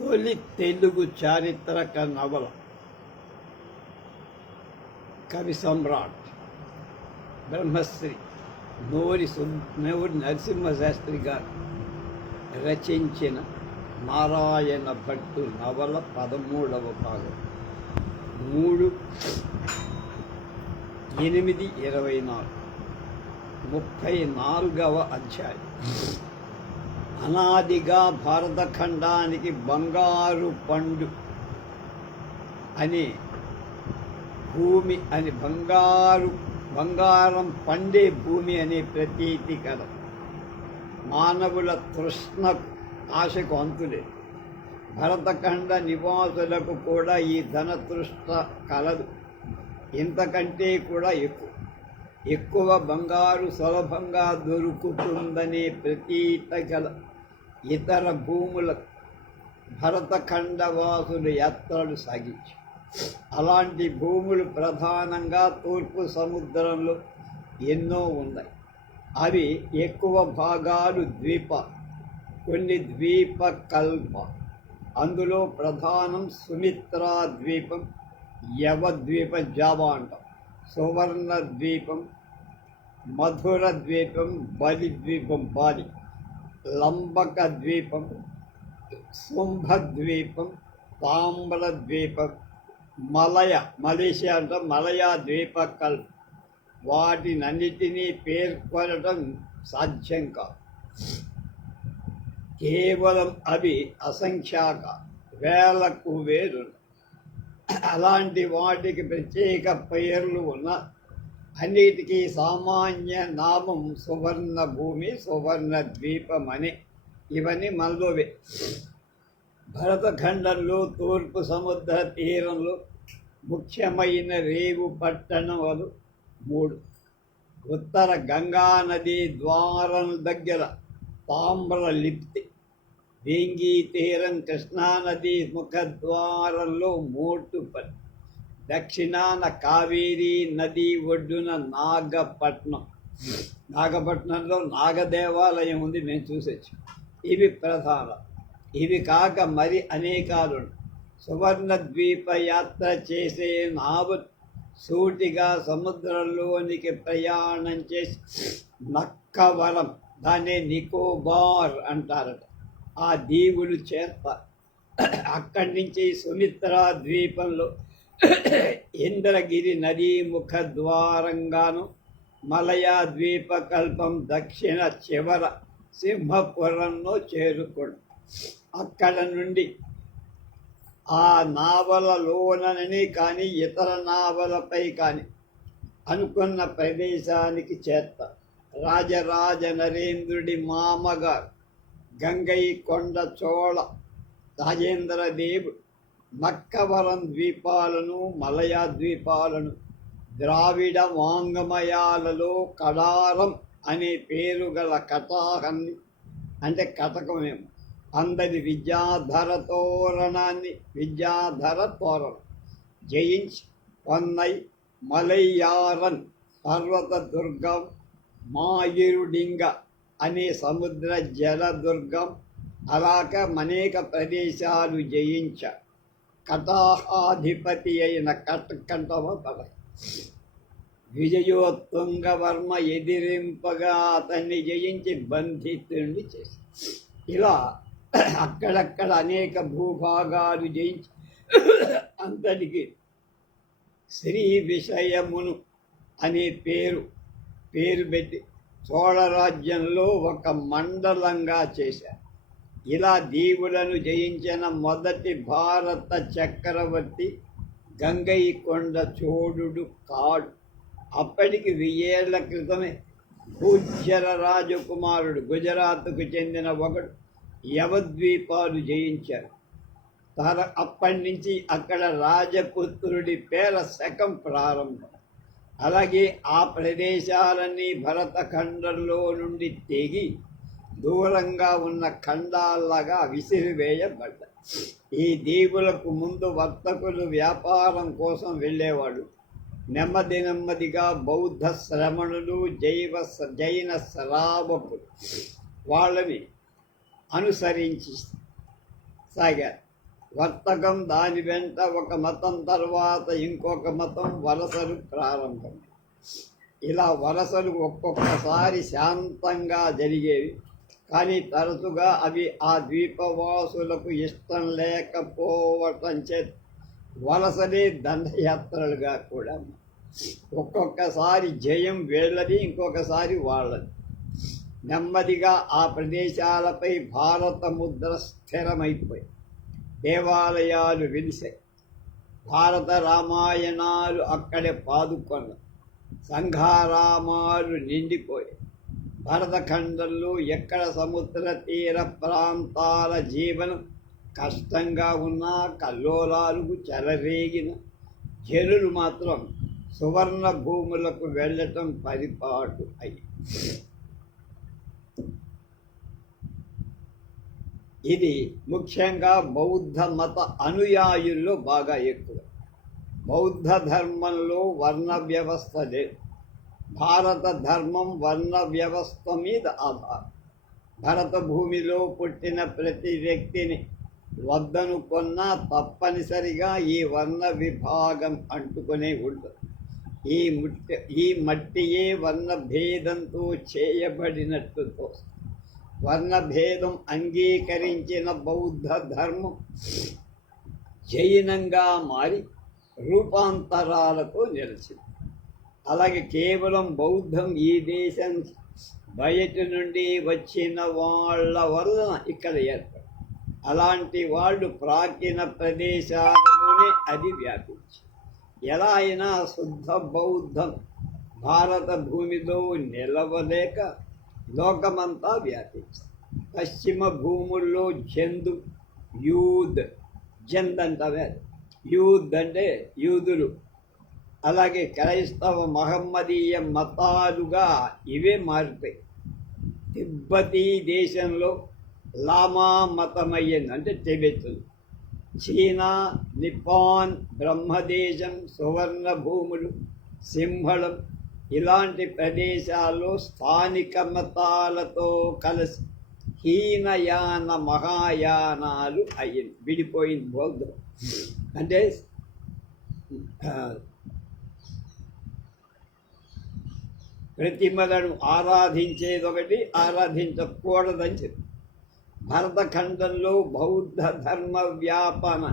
తొలి తెలుగు చారిత్రక నవల కవి సమ్రాట్ బ్రహ్మశ్రీ నోరి నరసింహశాస్త్రి గారు రచించిన నారాయణ భట్టు నవల 13వ భాగం 3/8/24 34వ అధ్యాయం. అనాదిగా భారతఖండానికి బంగారు పండు అనే భూమి అని బంగారం పండే భూమి అనే ప్రతీతి కల మానవుల తృష్ణకు ఆశకు అంతులేదు. భరతఖండ నివాసులకు కూడా ఈ ధన తృష్ణ కలదు. ఇంతకంటే కూడా ఎక్కువ బంగారు సులభంగా దొరుకుతుందనే ప్రతీత గల ఇతర భూములకు భరతఖండవాసులు యాత్రలు సాగించి అలాంటి భూములు ప్రధానంగా తూర్పు సముద్రంలో ఎన్నో ఉన్నాయి. అవి ఎక్కువ భాగాలు కొన్ని ద్వీపకల్ప. అందులో ప్రధానం సుమిత్రా ద్వీపం, యవద్వీపం, జావా అంటాం, సువర్ణ ద్వీపం, మధుర ద్వీపం, బలి ద్వీపం, బాలి, లంబక ద్వీపం, శుంభద్వీపం, తాంబల ద్వీపం, మలేషియా అంటే మలయా ద్వీపకల్పం. వాటినన్నిటినీ పేర్కొనడం సాధ్యం కాదు. కేవలం అవి అసంఖ్యాక వేలకు వేరు. అలాంటి వాటికి ప్రత్యేక పేర్లు ఉన్న అన్నిటికీ సామాన్య నామం సువర్ణ భూమి, సువర్ణ ద్వీపం అని. ఇవన్నీ మనలోవే. భరతఖండంలో తూర్పు సముద్ర తీరంలో ముఖ్యమైన రేవు పట్టణాలు 3. ఉత్తర గంగా నదీ ద్వారం దగ్గర తామ్ర లిప్తి, వేంగి తీరం కృష్ణానది ముఖద్వారంలో మోటుపల్లి, దక్షిణాన కావేరీ నది ఒడ్డున నాగపట్నంలో నాగదేవాలయం ఉంది, మేము చూసొచ్చు. ఇవి ప్రధాన. ఇవి కాక మరి అనేకాలు. సువర్ణ ద్వీప యాత్ర చేసే నావలు సూటిగా సముద్రంలోనికి ప్రయాణం చేసి నక్కవరం, దాన్ని నికోబార్ అంటారట, ఆ దీవులు చేస్తారు. అక్కడి నుంచి సుమిత్రా ద్వీపంలో ఇంద్రగిరి నదీ ముఖ ద్వారంగాను, మలయా ద్వీపకల్పం దక్షిణ చివర సింహపురంలో చేరుకోండి. అక్కడ నుండి ఆ నావలలోనని కానీ ఇతర నావలపై కానీ అనుకున్న ప్రదేశానికి చేస్తారు. రాజరాజ నరేంద్రుడి మామగారు గంగైకొండ చోళ రాజేంద్రదేవుడు నక్కవరం ద్వీపాలను, మలయా ద్వీపాలను ద్రావిడ వాంగ్మయాలలో కడారం అనే పేరు గల కటాహాన్ని, అంటే కటకమేమో, అందరి విద్యాధర తోరణం జయించి పొన్నై, మలయారన్ పర్వత దుర్గం, మాయిరుడింగ అనే సముద్ర జలదుర్గం, అలాగ అనేక ప్రదేశాలు జయించ కటాహాధిపతి అయిన కటకంఠమ పద విజయోత్తుంగవర్మ ఎదిరింపగా అతన్ని జయించి బంధితుడిని చేసి, ఇలా అక్కడక్కడ అనేక భూభాగాలు జయించి అంతటికి శ్రీ విషయమును అనే పేరు పెట్టి చోళరాజ్యంలో ఒక మండలంగా చేశారు. ఇలా దీవులను జయించిన మొదటి భారత చక్రవర్తి గంగైకొండ చోళుడు కాడు. అప్పటికి 1000 ఏళ్ల క్రితమే భూజ్యర రాజకుమారుడు గుజరాత్కు చెందిన ఒకడు యవద్వీపాలు జయించారు. అప్పటి నుంచి అక్కడ రాజపుత్రుడి పేర శకం ప్రారంభం. అలాగే ఆ ప్రదేశాలన్నీ భరతఖండంలో నుండి తెగి దూరంగా ఉన్న ఖండాల్లాగా విసిరివేయబడ్డాయి. ఈ దీవులకు ముందు వర్తకులు వ్యాపారం కోసం వెళ్ళేవాడు. నెమ్మదిగా బౌద్ధ శ్రమణులు, జైన శ్రావకులు వాళ్ళని అనుసరించి సాగారు. వర్తకం, దాని వెంట ఒక మతం తర్వాత ఇంకొక మతం, వలసలు ప్రారంభం. ఇలా వలసలు ఒక్కొక్కసారి శాంతంగా జరిగేవి, కానీ తరచుగా అవి ఆ ద్వీపవాసులకు ఇష్టం లేకపోవటం చేత వలసలే దండయాత్రలుగా కూడా. ఒక్కొక్కసారి జయం వీళ్ళది, ఇంకొకసారి వాళ్ళది. నెమ్మదిగా ఆ ప్రదేశాలపై భారత ముద్ర స్థిరమైపోయి దేవాలయాలు వెలిశాయి. భారత రామాయణాలు అక్కడే పాదుకొన్న సంఘారామాలు నిండిపోయాయి. భరతఖండంలో ఎక్కడ సముద్ర తీర ప్రాంతాల జీవనం కష్టంగా ఉన్నా, కల్లోలాలకు చెలరేగిన జనులు మాత్రం సువర్ణ భూములకు వెళ్ళటం పరిపాటు అయ్యి. ఇది ముఖ్యంగా బౌద్ధ మత అనుయాయుల్లో బాగా ఎక్కువ. బౌద్ధ ధర్మంలో వర్ణ వ్యవస్థ లేదు. భారత ధర్మం వర్ణ వ్యవస్థ మీద ఆధారం. భరత భూమిలో పుట్టిన ప్రతి వ్యక్తిని వద్దనుకున్నా తప్పనిసరిగా ఈ వర్ణ విభాగం అంటుకునే ఉంటుంది. ఈ మట్టియే వర్ణ భేదంతో చేయబడినట్టు తోస్తుంది. వర్ణభేదం అంగీకరించిన బౌద్ధ ధర్మం జైనంగా మారి రూపాంతరాలతో నిలిచింది. అలాగే కేవలం బౌద్ధం ఈ దేశం బయట నుండి వచ్చిన వాళ్ళ వలన ఇక్కడ ఏర్పడి, అలాంటి వాళ్ళు ప్రాచీన ప్రదేశాలలోనే అది వ్యాపించి, ఎలా అయినా శుద్ధ బౌద్ధం భారత భూమిలో నిలవలేక లోకమంతా వ్యాపించింది. పశ్చిమ భూముల్లో జందు, యూద్, జంద్ అంటారు, యూద్ అంటే యూదులు, అలాగే క్రైస్తవ మహమ్మదీయ మతాలుగా ఇవే మారిపోయి తిబ్బతీ దేశంలో లామా మతమయ్యింది, అంటే టిబెట్లు. చీనా, నిపాన్, బ్రహ్మదేశం, సువర్ణ భూములు, సింహళం ఇలాంటి ప్రదేశాల్లో స్థానిక మతాలతో కలిసి హీనయాన మహాయానాలు అయ్యింది, విడిపోయింది బౌద్ధం. అంటే ప్రతిమలను ఆరాధించేదొకటి, ఆరాధించకూడదని చెప్పి భరతఖండంలో బౌద్ధ ధర్మ వ్యాపన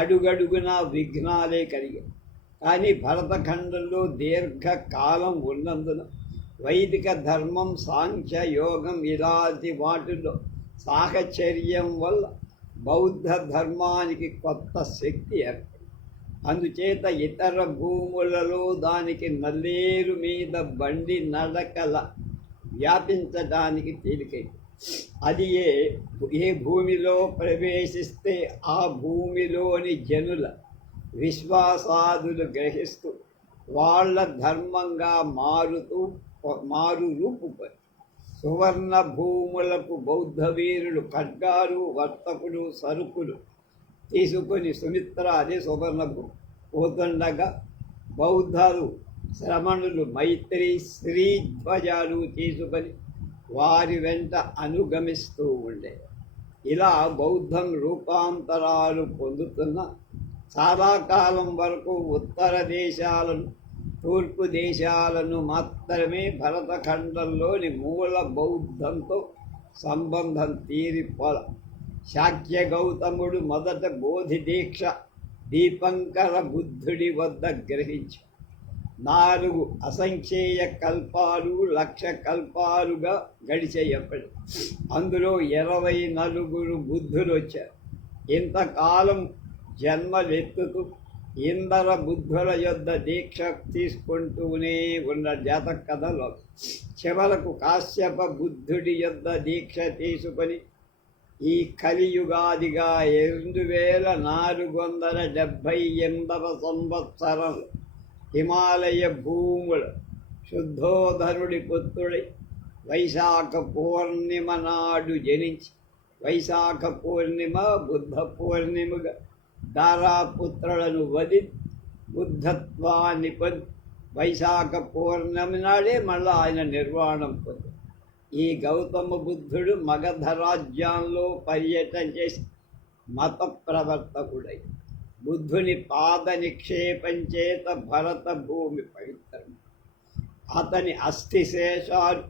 అడుగడుగున విఘ్నాలే కలిగాయి. కానీ భరతఖండంలో దీర్ఘకాలం ఉన్నందున వైదిక ధర్మం, సాంఖ్య, యోగం ఇలాంటి వాటిలో సాహచర్యం వల్ల బౌద్ధ ధర్మానికి కొత్త శక్తి ఏర్పడింది. అందుచేత ఇతర భూములలో దానికి నల్లేరు మీద బండి నడకల వ్యాపించడానికి తేలికైంది. అది ఏ భూమిలో ప్రవేశిస్తే ఆ భూమిలోని జనుల విశ్వాసాదులు గ్రహిస్తూ వాళ్ళ ధర్మంగా మారు రూపుపడి సువర్ణ భూములకు బౌద్ధ వీరులు ఖడ్గాలు, వర్తకులు, సరుకులు తీసుకొని సుమిత్ర, అదే సువర్ణ భూమి పోతుండగా బౌద్ధలు, శ్రమణులు మైత్రి, శ్రీధ్వజాలు తీసుకొని వారి వెంట అనుగమిస్తూ ఉండే. ఇలా బౌద్ధం రూపాంతరాలు పొందుతున్న చాలా కాలం వరకు ఉత్తర దేశాలను, తూర్పు దేశాలను మాత్రమే భరతఖండంలోని మూల బౌద్ధంతో సంబంధం తీరిపోల. శాక్య గౌతముడు మొదట బోధి దీక్ష దీపంకర బుద్ధుడి వద్ద గ్రహించి 4 అసంఖ్యేయ కల్పాలు, 1,00,000 కల్పాలుగా గడిచేయప్పటి అందులో 24 బుద్ధులు వచ్చారు. ఇంతకాలం జన్మలెత్తుతూ ఇందర బుద్ధుల యొద్ద దీక్ష తీసుకుంటూనే ఉన్న జాతక కథలో చివరకు కాశ్యప బుద్ధుడి యొద్ద దీక్ష తీసుకొని ఈ కలియుగాదిగా 2478వ సంవత్సరం హిమాలయ భూముల శుద్ధోధరుడి పుత్రుడి వైశాఖ పూర్ణిమ నాడు జనించి, వైశాఖ పూర్ణిమ బుద్ధ పూర్ణిమగా దారాపుత్రులను వది బుద్ధత్వాన్ని పొంది వైశాఖ పూర్ణమి నాడే మళ్ళీ ఆయన నిర్వాణం పొంది. ఈ గౌతమ బుద్ధుడు మగధ రాజ్యంలో పర్యటన చేసి మత ప్రవర్తకుడై బుద్ధుని పాద నిక్షేపం చేత భరత భూమి పవిత్రం. అతని అస్థిశేషాలు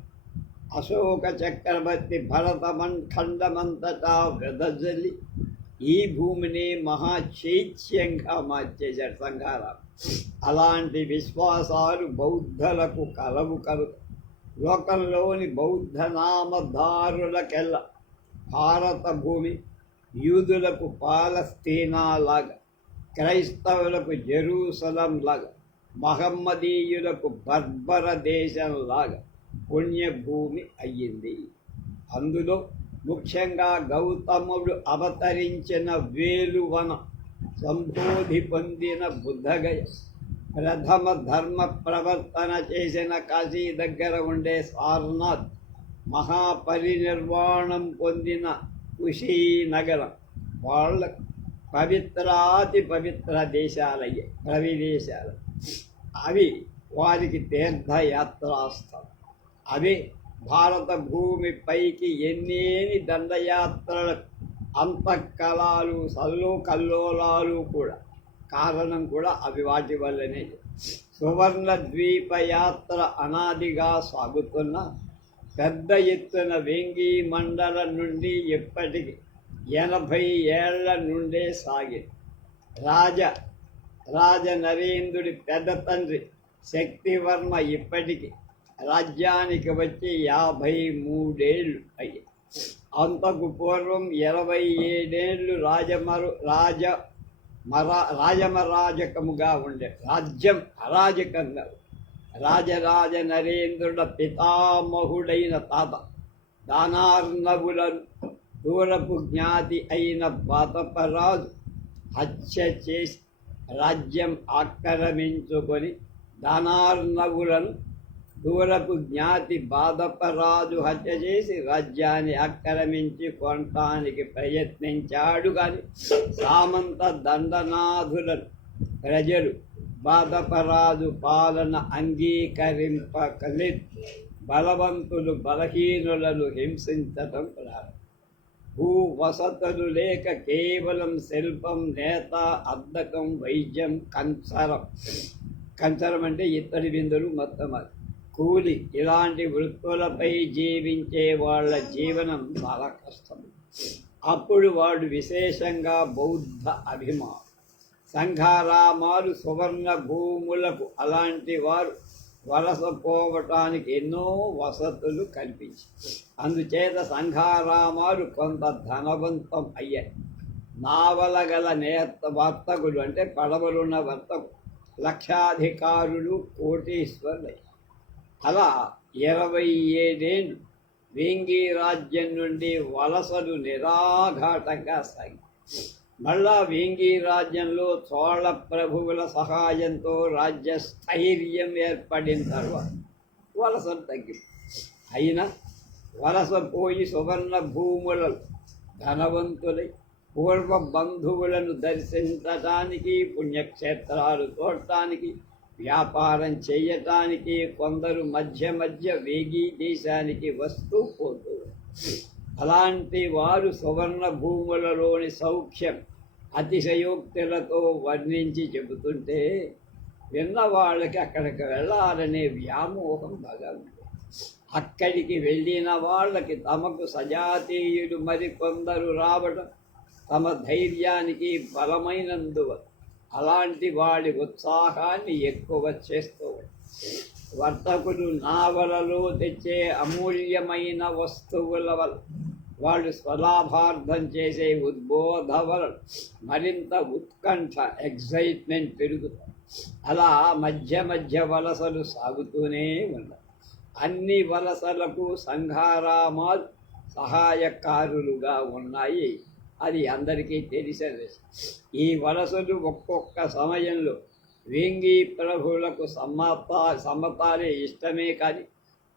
అశోక చక్రవర్తి ఖండమంతటా వెదజల్లి ఈ భూమిని మహాచైత్యంగా మార్చేశాడు సంఘారాం. అలాంటి విశ్వాసాలు బౌద్ధులకు కలవు. లోకంలోని బౌద్ధ నామధారులకెల్లా భారత భూమి యూదులకు పాలస్తీనా లాగా, క్రైస్తవులకు జెరూసలం లాగా, మహమ్మదీయులకు బర్బర దేశం లాగా పుణ్యభూమి అయ్యింది. అందులో ముఖ్యంగా గౌతముడు అవతరించిన వేలువన, సంబోధి పొందిన బుద్ధగయ, ప్రథమ ధర్మ ప్రవర్తన చేసిన కాశీ దగ్గర ఉండే సారనాథ్, మహాపరినిర్వాణం పొందిన కుశీనగరం వాళ్ళ పవిత్రాతి పవిత్ర దేశాలయ్యే ప్రవిదేశాలు. అవి వారికి తీర్థయాత్రాస్థలం. అవి భారత భూమిపైకి ఎన్నేని దండయాత్రల అంతఃకలాలు కల్లోలాలు కూడా కారణం కూడా అవి వాటి వల్లనే. సువర్ణ ద్వీప యాత్ర అనాదిగా సాగుతున్న పెద్ద ఎత్తున వేంగి మండలం నుండి ఎప్పటికీ 80 ఏళ్ల నుండే సాగింది. రాజ నరేంద్రుడి పెద్ద తండ్రి శక్తివర్మ ఇప్పటికీ రాజ్యానికి వచ్చి 53 అయ్యాయి. అంతకు పూర్వం 27 రాజమరాజకముగా ఉండే రాజ్యం అరాజకంగా. రాజరాజ నరేంద్రుడ పితామహుడైన తాత దానార్ణవులను దూరపు జ్ఞాతి అయిన బాతపరాజు హత్య చేసి రాజ్యం ఆక్రమించుకొని దానార్ణవులను దూరపు జ్ఞాతి బాధపరాజు హత్య చేసి రాజ్యాన్ని ఆక్రమించి కొనటానికి ప్రయత్నించాడు. కానీ సామంత దండనాథులను ప్రజలు బాధపరాజు పాలన అంగీకరింపకలేదు. బలవంతులు బలహీనులను హింసించటం ప్రారంభం. భూ వసతులు లేక కేవలం శిల్పం, నేత, అద్దకం, వైద్యం, కంచరం అంటే ఇత్తడి బిందులు, మొత్తం అది కూలి, ఇలాంటి వృత్తులపై జీవించే వాళ్ళ జీవనం చాలా కష్టం. అప్పుడు వాడు విశేషంగా బౌద్ధ అభిమానం. సంఘారామాలు సువర్ణ భూములకు అలాంటి వారు వలసపోవటానికి ఎన్నో వసతులు కల్పించి, అందుచేత సంఘారామాలు కొంత ధనవంతం అయ్యాయి. నావల గల వర్తకులు అంటే పడవలున్న వర్తకులు లక్షాధికారులు, కోటీశ్వరులు. అలా 27 ఏళ్ళు వేంగి రాజ్యం నుండి వలసలు నిరాఘాటంగా సాగి మళ్ళా వేంగి రాజ్యంలో చోళ ప్రభువుల సహాయంతో రాజ్య స్థైర్యం ఏర్పడిన తర్వాత వలసలు తగ్గింది. అయినా వలస పోయి సువర్ణ భూములలో ధనవంతులై పూర్వ బంధువులను దర్శించటానికి, పుణ్యక్షేత్రాలు చూడటానికి, వ్యాపారం చేయటానికి కొందరు మధ్య వేగి దేశానికి వస్తూ పోతూ. అలాంటి వారు సువర్ణ భూములలోని సౌఖ్యం అతిశయోక్తులతో వర్ణించి చెబుతుంటే విన్న వాళ్ళకి అక్కడికి వెళ్ళాలనే వ్యామోహం బాగా ఉంది. అక్కడికి వెళ్ళిన వాళ్ళకి తమకు సజాతీయులు మరికొందరు రావడం తమ ధైర్యానికి బలమైనందువల్ల అలాంటి వాడి ఉత్సాహాన్ని ఎక్కువ చేస్తూ వర్తకులు నావలలో తెచ్చే అమూల్యమైన వస్తువుల వల్ల వాళ్ళు స్వలాభార్థం చేసే ఉద్బోధ వల్ల మరింత ఉత్కంఠ, ఎగ్జైట్మెంట్ పెరుగుతాయి. అలా మధ్య వలసలు సాగుతూనే ఉన్నాయి. అన్ని వలసలకు సంఘారామాలు సహాయకారులుగా ఉన్నాయి. అది అందరికీ తెలిసిన విషయం. ఈ వలసలు ఒక్కొక్క సమయంలో వేంగి ప్రభువులకు సమ్మతాలే ఇష్టమే. కానీ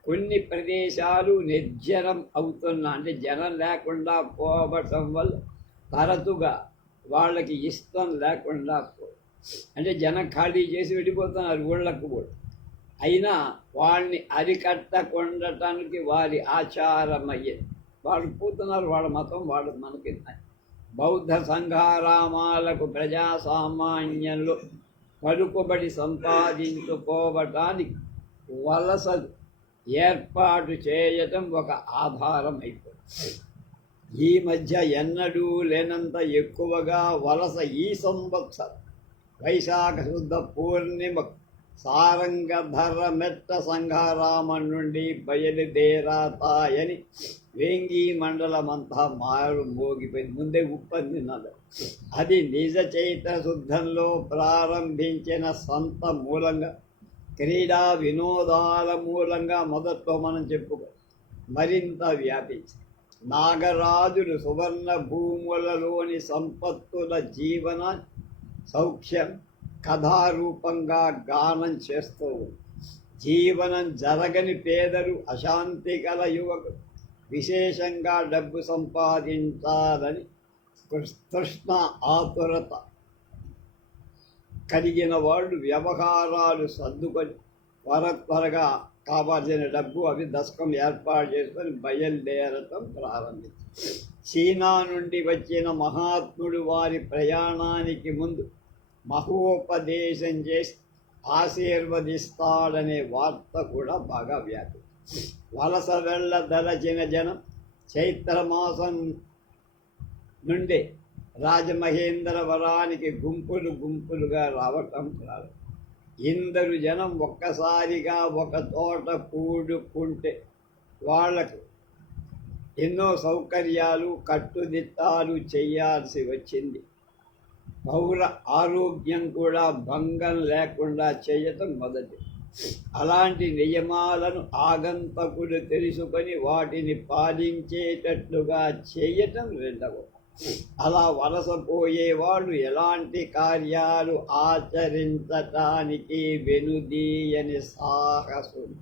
కొన్ని ప్రదేశాలు నిర్జనం అవుతున్నా అంటే జనం లేకుండా పోవటం వల్ల తరచుగా వాళ్ళకి ఇష్టం లేకుండా అంటే జనం ఖాళీ చేసి వెళ్ళిపోతున్నారు ఊళ్ళకు కూడా. అయినా వాళ్ళని అరికట్టకుండటానికి వారి ఆచారం అయ్యేది. వాళ్ళు పోతున్నారు, వాళ్ళ మతం వాళ్ళు మనకి బౌద్ధ సంఘారామాలకు ప్రజాసామాన్యంలో పలుకుబడి సంపాదించుకోవటానికి వలసలు ఏర్పాటు చేయటం ఒక ఆధారం అయిపోయింది. ఈ మధ్య ఎన్నడూ లేనంత ఎక్కువగా వలస ఈ సంవత్సరం వైశాఖ శుద్ధ పూర్ణిమ సారంగధర మెట్ట సంఘారామం నుండి బయలుదేరతాయని వేంగి మండలమంతా మారు మోగిపోయింది. ముందే ఉప్పందిన్నది. అది నిజ చైత్ర శుద్ధంలో ప్రారంభించిన సంత మూలంగా, క్రీడా వినోదాల మూలంగా మొదట్లో మనం చెప్పుకో మరింత వ్యాపించి నాగరాజులు సువర్ణ భూములలోని సంపత్తుల జీవన సౌఖ్యం కథారూపంగా గానం చేస్తూ జీవనం జరగని పేదలు, అశాంతి గల యువకులు, విశేషంగా డబ్బు సంపాదించాలని తృష్ణ ఆతురత కలిగిన వాళ్ళు వ్యవహారాలు సర్దుకొని త్వరగా కావాల్సిన డబ్బు అవి దశకం ఏర్పాటు చేసుకొని బయలుదేరటం ప్రారంభించారు. చీనా నుండి వచ్చిన మహాత్ముడు వారి ప్రయాణానికి ముందు మహోపదేశం చేసి ఆశీర్వదిస్తాడనే వార్త కూడా బాగా వ్యాపించింది. వలస వెళ్ళదలచిన జనం చైత్రమాసం నుండే రాజమహేంద్రవరానికి గుంపులుగా రావటం ప్రారంభం. ఇందరు జనం ఒక్కసారిగా ఒక చోట కూడుకుంటే వాళ్లకు ఎన్నో సౌకర్యాలు కట్టుదిట్టాలు చేయాల్సి వచ్చింది. పౌర ఆరోగ్యం కూడా భంగం లేకుండా చేయటం మొదటి. అలాంటి నియమాలను ఆగంతకులు తెలుసుకొని వాటిని పాలించేటట్లుగా చేయటం రెండవ. అలా వలసపోయేవాళ్ళు ఎలాంటి కార్యాలు ఆచరించటానికి వెనుదీయని సాహసులు.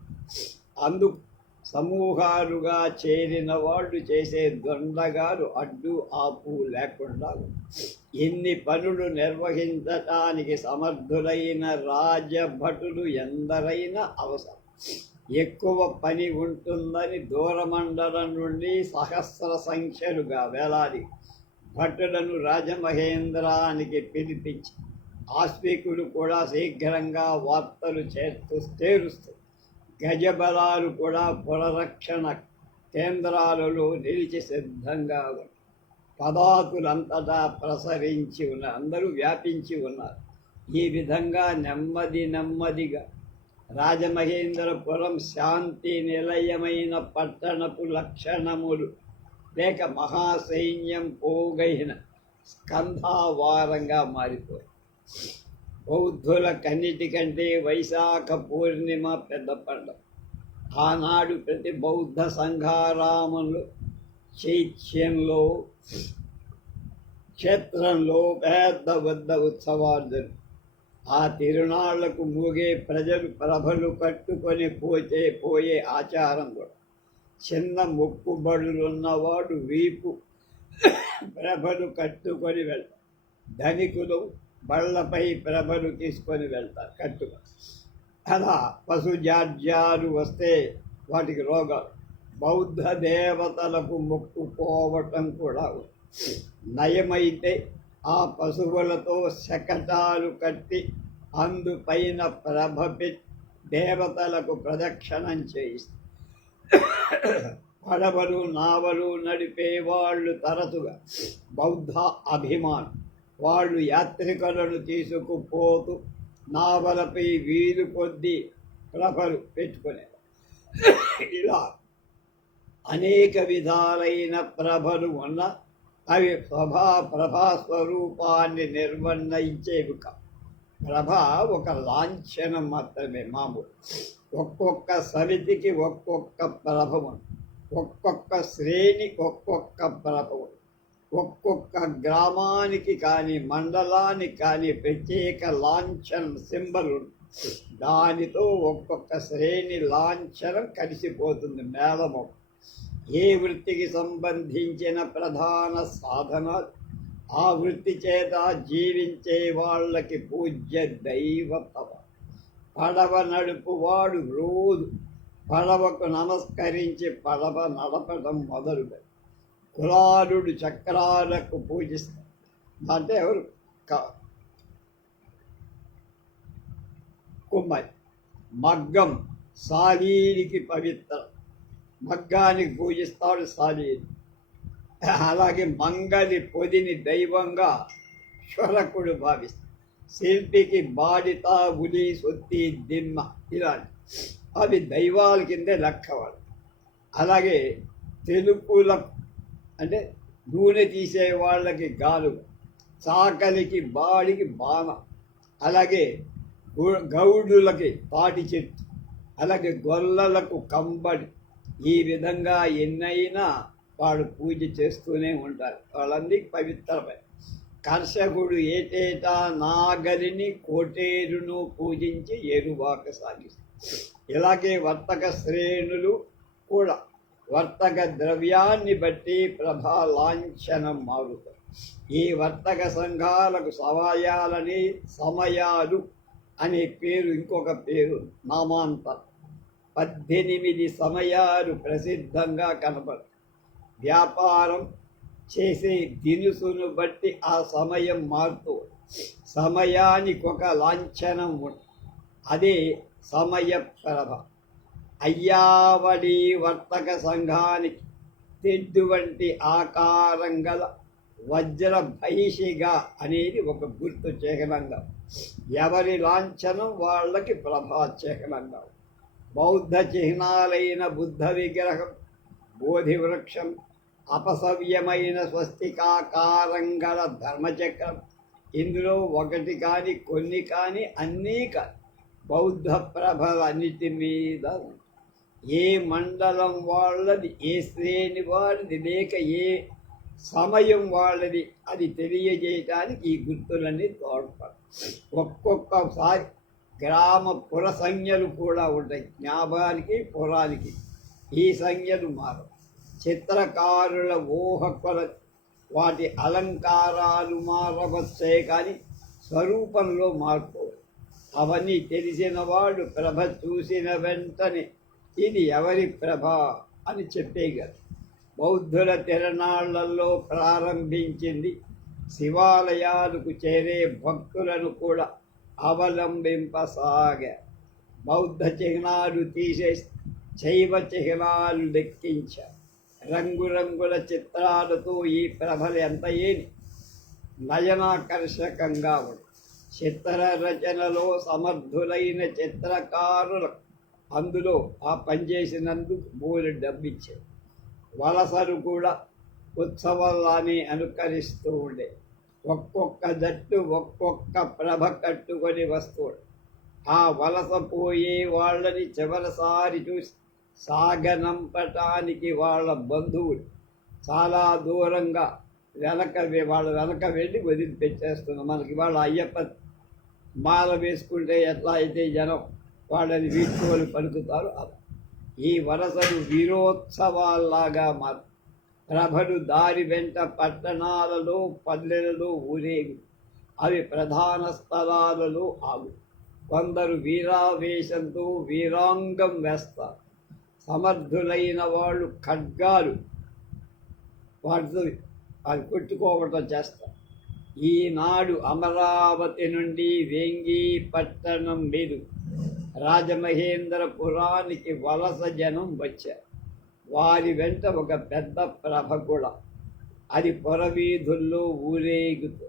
అందుకు సమూహాలుగా చేరిన వాళ్ళు చేసే దొండగాలు అడ్డు ఆపు లేకుండా ఇన్ని పనులు నిర్వహించటానికి సమర్థులైన రాజభటులు ఎందరైనా అవసరం. ఎక్కువ పని ఉంటుందని దూరమండలం నుండి సహస్ర సంఖ్యలుగా వేలాది భటులను రాజమహేంద్రానికి పిలిపించి ఆస్తికులు కూడా శీఘ్రంగా వార్తలు చేరుస్తూ గజబలాలు కూడా పురరక్షణ కేంద్రాలలో నిలిచి సిద్ధంగా పదాకులంతటా ప్రసరించి ఉన్నారు. అందరూ వ్యాపించి ఉన్నారు. ఈ విధంగా నెమ్మదిగా రాజమహేంద్రపురం శాంతి నిలయమైన పట్టణపు లక్షణములు లేక మహాసైన్యం పోగైన స్కంధావారంగా మారిపోయి బౌద్ధుల కన్నిటికంటే వైశాఖ పూర్ణిమ పెద్ద పండుగ. ఆనాడు ప్రతి బౌద్ధ సంఘారామంలో చైత్యంలో క్షేత్రంలో పెద్ద ఉత్సవాలు. ఆ తిరునాళ్లకు మూగే ప్రజలు ప్రభలు కట్టుకొని పోయే ఆచారం కూడా. చిన్న మొక్కుబడులున్నవాడు వీపు ప్రభలు కట్టుకొని వెళ్తారు. ధనికులు బళ్ళపై ప్రభలు తీసుకొని వెళ్తారు కట్టుకొని. అలా పశుజాడ్యాలు వస్తే వాటికి రోగాలు. బౌద్ధ దేవతలకు మొక్కుకోవటం కూడా నయమైతే ఆ పశువులతో శకటాలు కట్టి అందుపైన ప్రభ దేవతలకు ప్రదక్షిణం చేయిస్తారు. పడవలు నావలు నడిపేవాళ్ళు తరచుగా బౌద్ధ అభిమానం. వాళ్ళు యాత్రికులను తీసుకుపోతూ నావలపై వీలు కొద్దీ ప్రభలు పెట్టుకునేవారు. ఇలా అనేక విధాలైన ప్రభలు ఉన్న అవి ప్రభాస్వరూపాన్ని నిర్వర్ణించేవి కావు. ప్రభ ఒక లాంఛనం మాత్రమే. మామూలు ఒక్కొక్క సమితికి ఒక్కొక్క ప్రభవం, ఒక్కొక్క శ్రేణి ఒక్కొక్క ప్రభవం, ఒక్కొక్క గ్రామానికి కానీ మండలానికి కానీ ప్రత్యేక లాంఛనం సింబల్. దానితో ఒక్కొక్క శ్రేణి లాంఛనం కలిసిపోతుంది మేళము. ఏ వృత్తికి సంబంధించిన ప్రధాన సాధనాలు ఆ వృత్తి చేత జీవించే వాళ్ళకి పూజ్య దైవతవ. పడవ నడుపువాడు రోజు పడవకు నమస్కరించి పడవ నడపడం మొదలుపెట్టాడు. కులాలుడు చక్రాలకు పూజిస్తారు. అంటే ఎవరు కుమ్మరి. మగ్గం సాలీనికి పవిత్రం, మగ్గానికి పూజిస్తాడు సాలీని. అలాగే మంగలి పొదిని దైవంగా శురకుడు భావిస్తాడు. శిల్పికి బాడిత, ఉలి, సొత్తి, దిమ్మ ఇలాంటి అవి దైవాల కిందే లెక్కవాడు. అలాగే తెలుపులకు అంటే నూనె తీసే వాళ్ళకి గాలు, చాకలికి బాడికి బాణ, అలాగే గౌడులకి తాటి చెట్టు, అలాగే గొల్లలకు కంబడి. ఈ విధంగా ఎన్నైనా వాడు పూజ చేస్తూనే ఉంటారు. వాళ్ళందరికీ పవిత్రమైన కర్షకుడు ఏటేటా నాగలిని కోటేరును పూజించి ఏరువాక సాగిస్తారు. ఇలాగే వర్తక శ్రేణులు కూడా వర్తక ద్రవ్యాన్ని బట్టి ప్రభా లాంఛనం మారుతారు. ఈ వర్తక సంఘాలకు సమయాలు అనే పేరు, ఇంకొక పేరు నామాంతరం. 18 సమయాలు ప్రసిద్ధంగా కనపడతాయి. వ్యాపారం చేసే దినుసును బట్టి ఆ సమయం మారుతూ సమయానికి ఒక లాంఛనం ఉంటుంది. అదే సమయ ప్రభ. అయ్యావడి వర్తక సంఘానికి తెడ్డు వంటి ఆకారం గల వజ్ర భైషిగా అనేది ఒక గుర్తు చిహ్నంగా, ఎవరి లాంఛనం వాళ్ళకి ప్రభా చిహ్నంగా. బౌద్ధ చిహ్నాలైన బుద్ధ విగ్రహం, బోధి వృక్షం, అపసవ్యమైన స్వస్తికాకారం గల ధర్మచక్రం, ఇందులో ఒకటి కానీ కొన్ని కానీ అన్నీ కాదు బౌద్ధ ప్రభలన్నిటి మీద. ఏ మండలం వాళ్ళది, ఏ శ్రేణి వాళ్ళది, లేక ఏ సమయం వాళ్ళది అది తెలియజేయటానికి ఈ గుర్తులన్నీ తోడ్పడతాయి. ఒక్కొక్కసారి గ్రామ పుర సంజ్ఞలు కూడా ఉంటాయి. జ్ఞాపానికి పురానికి ఈ సంజ్ఞలు మారవు. చిత్రకారుల ఊహ కొలది వాటి అలంకారాలు మారవచ్చే కానీ స్వరూపంలో మార్పు. అవన్నీ తెలిసిన వాడు ప్రభ చూసిన వెంటనే ఇది ఎవరి ప్రభ అని చెప్పేయగలరు. బౌద్ధుల తిరణాళ్లలో ప్రారంభించింది శివాలయాలకు చేరే భక్తులను కూడా అవలంబింపసాగారు. బౌద్ధ చిహ్నాలు తీసేసి శైవ చిహ్నాలు లెక్కించారు. రంగురంగుల చిత్రాలతో ఈ ప్రభలు ఎంత ఏని నయనాకర్షకంగా ఉంది. చిత్ర రచనలో సమర్థులైన చిత్రకారులకు అందులో ఆ పనిచేసినందుకు బోలెడు డబ్బిచ్చారు. వలసలు కూడా ఉత్సవాలని అనుకరిస్తూ ఉండే. ఒక్కొక్క జట్టు ఒక్కొక్క ప్రభ కట్టుకొని వస్తువుడు. ఆ వలస పోయే వాళ్ళని చివరిసారి చూసి సాగనంపటానికి వాళ్ళ బంధువులు చాలా దూరంగా వాళ్ళ వెనక వెళ్ళి వదిలిపెట్టేస్తున్నాం. మనకి వాళ్ళ అయ్యప్ప మాల వేసుకుంటే ఎట్లా అయితే జనం వాళ్ళని వీడ్కోలు పలుకుతారు అలా. ఈ వలసలు వీరోత్సవాల్లాగా మారు. ప్రభలు దారి వెంట పట్టణాలలో పల్లెలలో ఊరేగు. అవి ప్రధాన స్థలాలలో ఆగు. కొందరు వీరావేశంతో వీరాంగం వేస్తారు. సమర్థులైన వాళ్ళు ఖడ్గాలు వాటితో అది కొట్టుకోవటం చేస్తారు. ఈనాడు అమరావతి నుండి వేంగి పట్టణం మీద రాజమహేంద్రపురానికి వలస జనం వచ్చారు. వారి వెంట ఒక పెద్ద ప్రభ కూడా. అది పొరవీధుల్లో ఊరేగుతూ